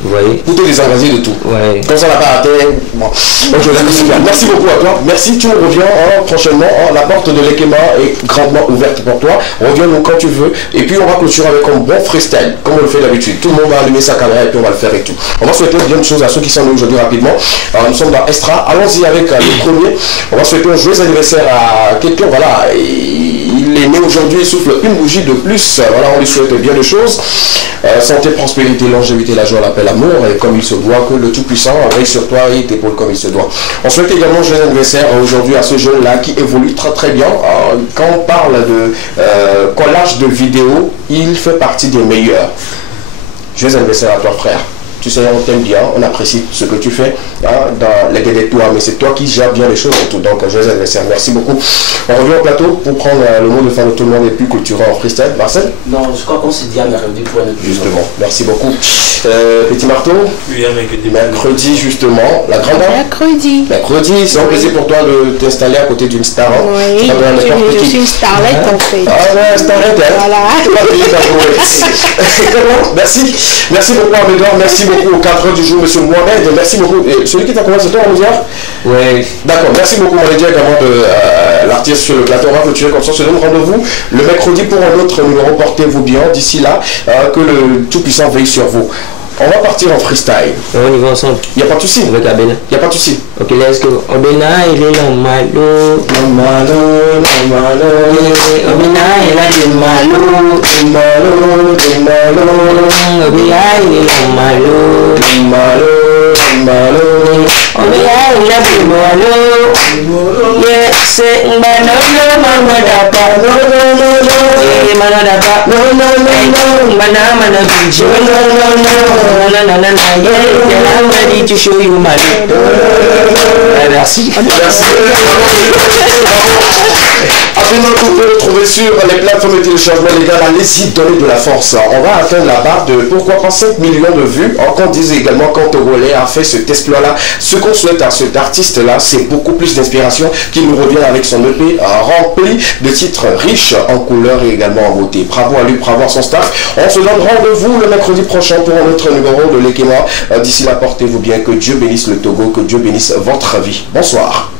Vous voyez? Vous te désengagez de tout. Ouais. Comme ça, on n'a pas atteint. Bon. Ok, merci beaucoup à toi. Merci, tu nous reviens prochainement. La porte de l'Ekema est grandement ouverte pour toi. Reviens-nous quand tu veux. Et puis, on va clôturer avec un bon freestyle, comme on le fait d'habitude. Tout le monde va allumer sa caméra et puis on va le faire et tout. On va souhaiter bien de choses à ceux qui sont là aujourd'hui rapidement. Alors, nous sommes dans Estra. Allons-y avec le premier. On va souhaiter un joyeux anniversaire à quelqu'un. Voilà. Il est né aujourd'hui, il souffle une bougie de plus. Voilà, on lui souhaite bien de choses. Santé, prospérité, longévité, la joie, l'appel, l'amour, et comme il se doit, que le Tout-Puissant veille sur toi et t'épaule comme il se doit. On souhaite également joyeux anniversaire aujourd'hui à ce jeune-là qui évolue très très bien. Quand on parle de collage de vidéos, il fait partie des meilleurs. Joyeux anniversaire à toi, frère. Tu sais, on t'aime bien, on apprécie ce que tu fais dans les délais de toi, mais c'est toi qui gères bien les choses et tout. Donc, joyeux anniversaire, merci beaucoup. On revient au plateau pour prendre le mot de fin de tout le monde et puis clôturer en freestyle. Marcel? Non, je crois qu'on s'est dit à mercredi pour un autre. Justement, merci beaucoup. Petit marteau? Oui, mercredi. Mercredi, justement. La grande dame? Mercredi. Mercredi, c'est un plaisir pour toi de t'installer à côté d'une star. Oui, je suis une starlette en fait. Ah ouais, starlette, hein? Voilà. Merci. Merci beaucoup à Médor, merci beaucoup au cadre du jour, monsieur Mohamed. Merci beaucoup. Et celui qui t'a commencé, c'est toi, on va dire? Oui. D'accord, merci beaucoup, on va dire également de l'artiste sur le plateau. On va clôturer comme ça, on se donne rendez-vous le mercredi pour un autre numéro. Portez-vous bien. D'ici là, que le Tout-Puissant veille sur vous. On va partir en freestyle. On y va ensemble. Il n'y a pas de souci. Avec Abena. Il n'y a pas de souci. Ok, let's go. Abena, il est là, malo. Malo. Abena, il a du malo. Abena, il est là, malo. Abena, il a du malo. Yeah, c'est Manolo, Manodapa. Manodapa. I'm ready to show you my merci. Absolument, vous pouvez le trouver sur les plateformes de téléchargement légal. Allez-y, donnez de la force. On va atteindre la barre de pourquoi pas 5 millions de vues. Qu'on dise également quand Togolais a fait cet exploit-là. Ce qu'on souhaite à cet artiste-là, c'est beaucoup plus d'inspiration qui nous revient avec son EP rempli de titres riches en couleurs et également en beauté. Bravo à lui, bravo à son staff. On se donne rendez-vous le mercredi prochain pour un autre numéro de l'Ekema. D'ici là, portez-vous bien. Que Dieu bénisse le Togo, que Dieu bénisse votre vie. Bonsoir.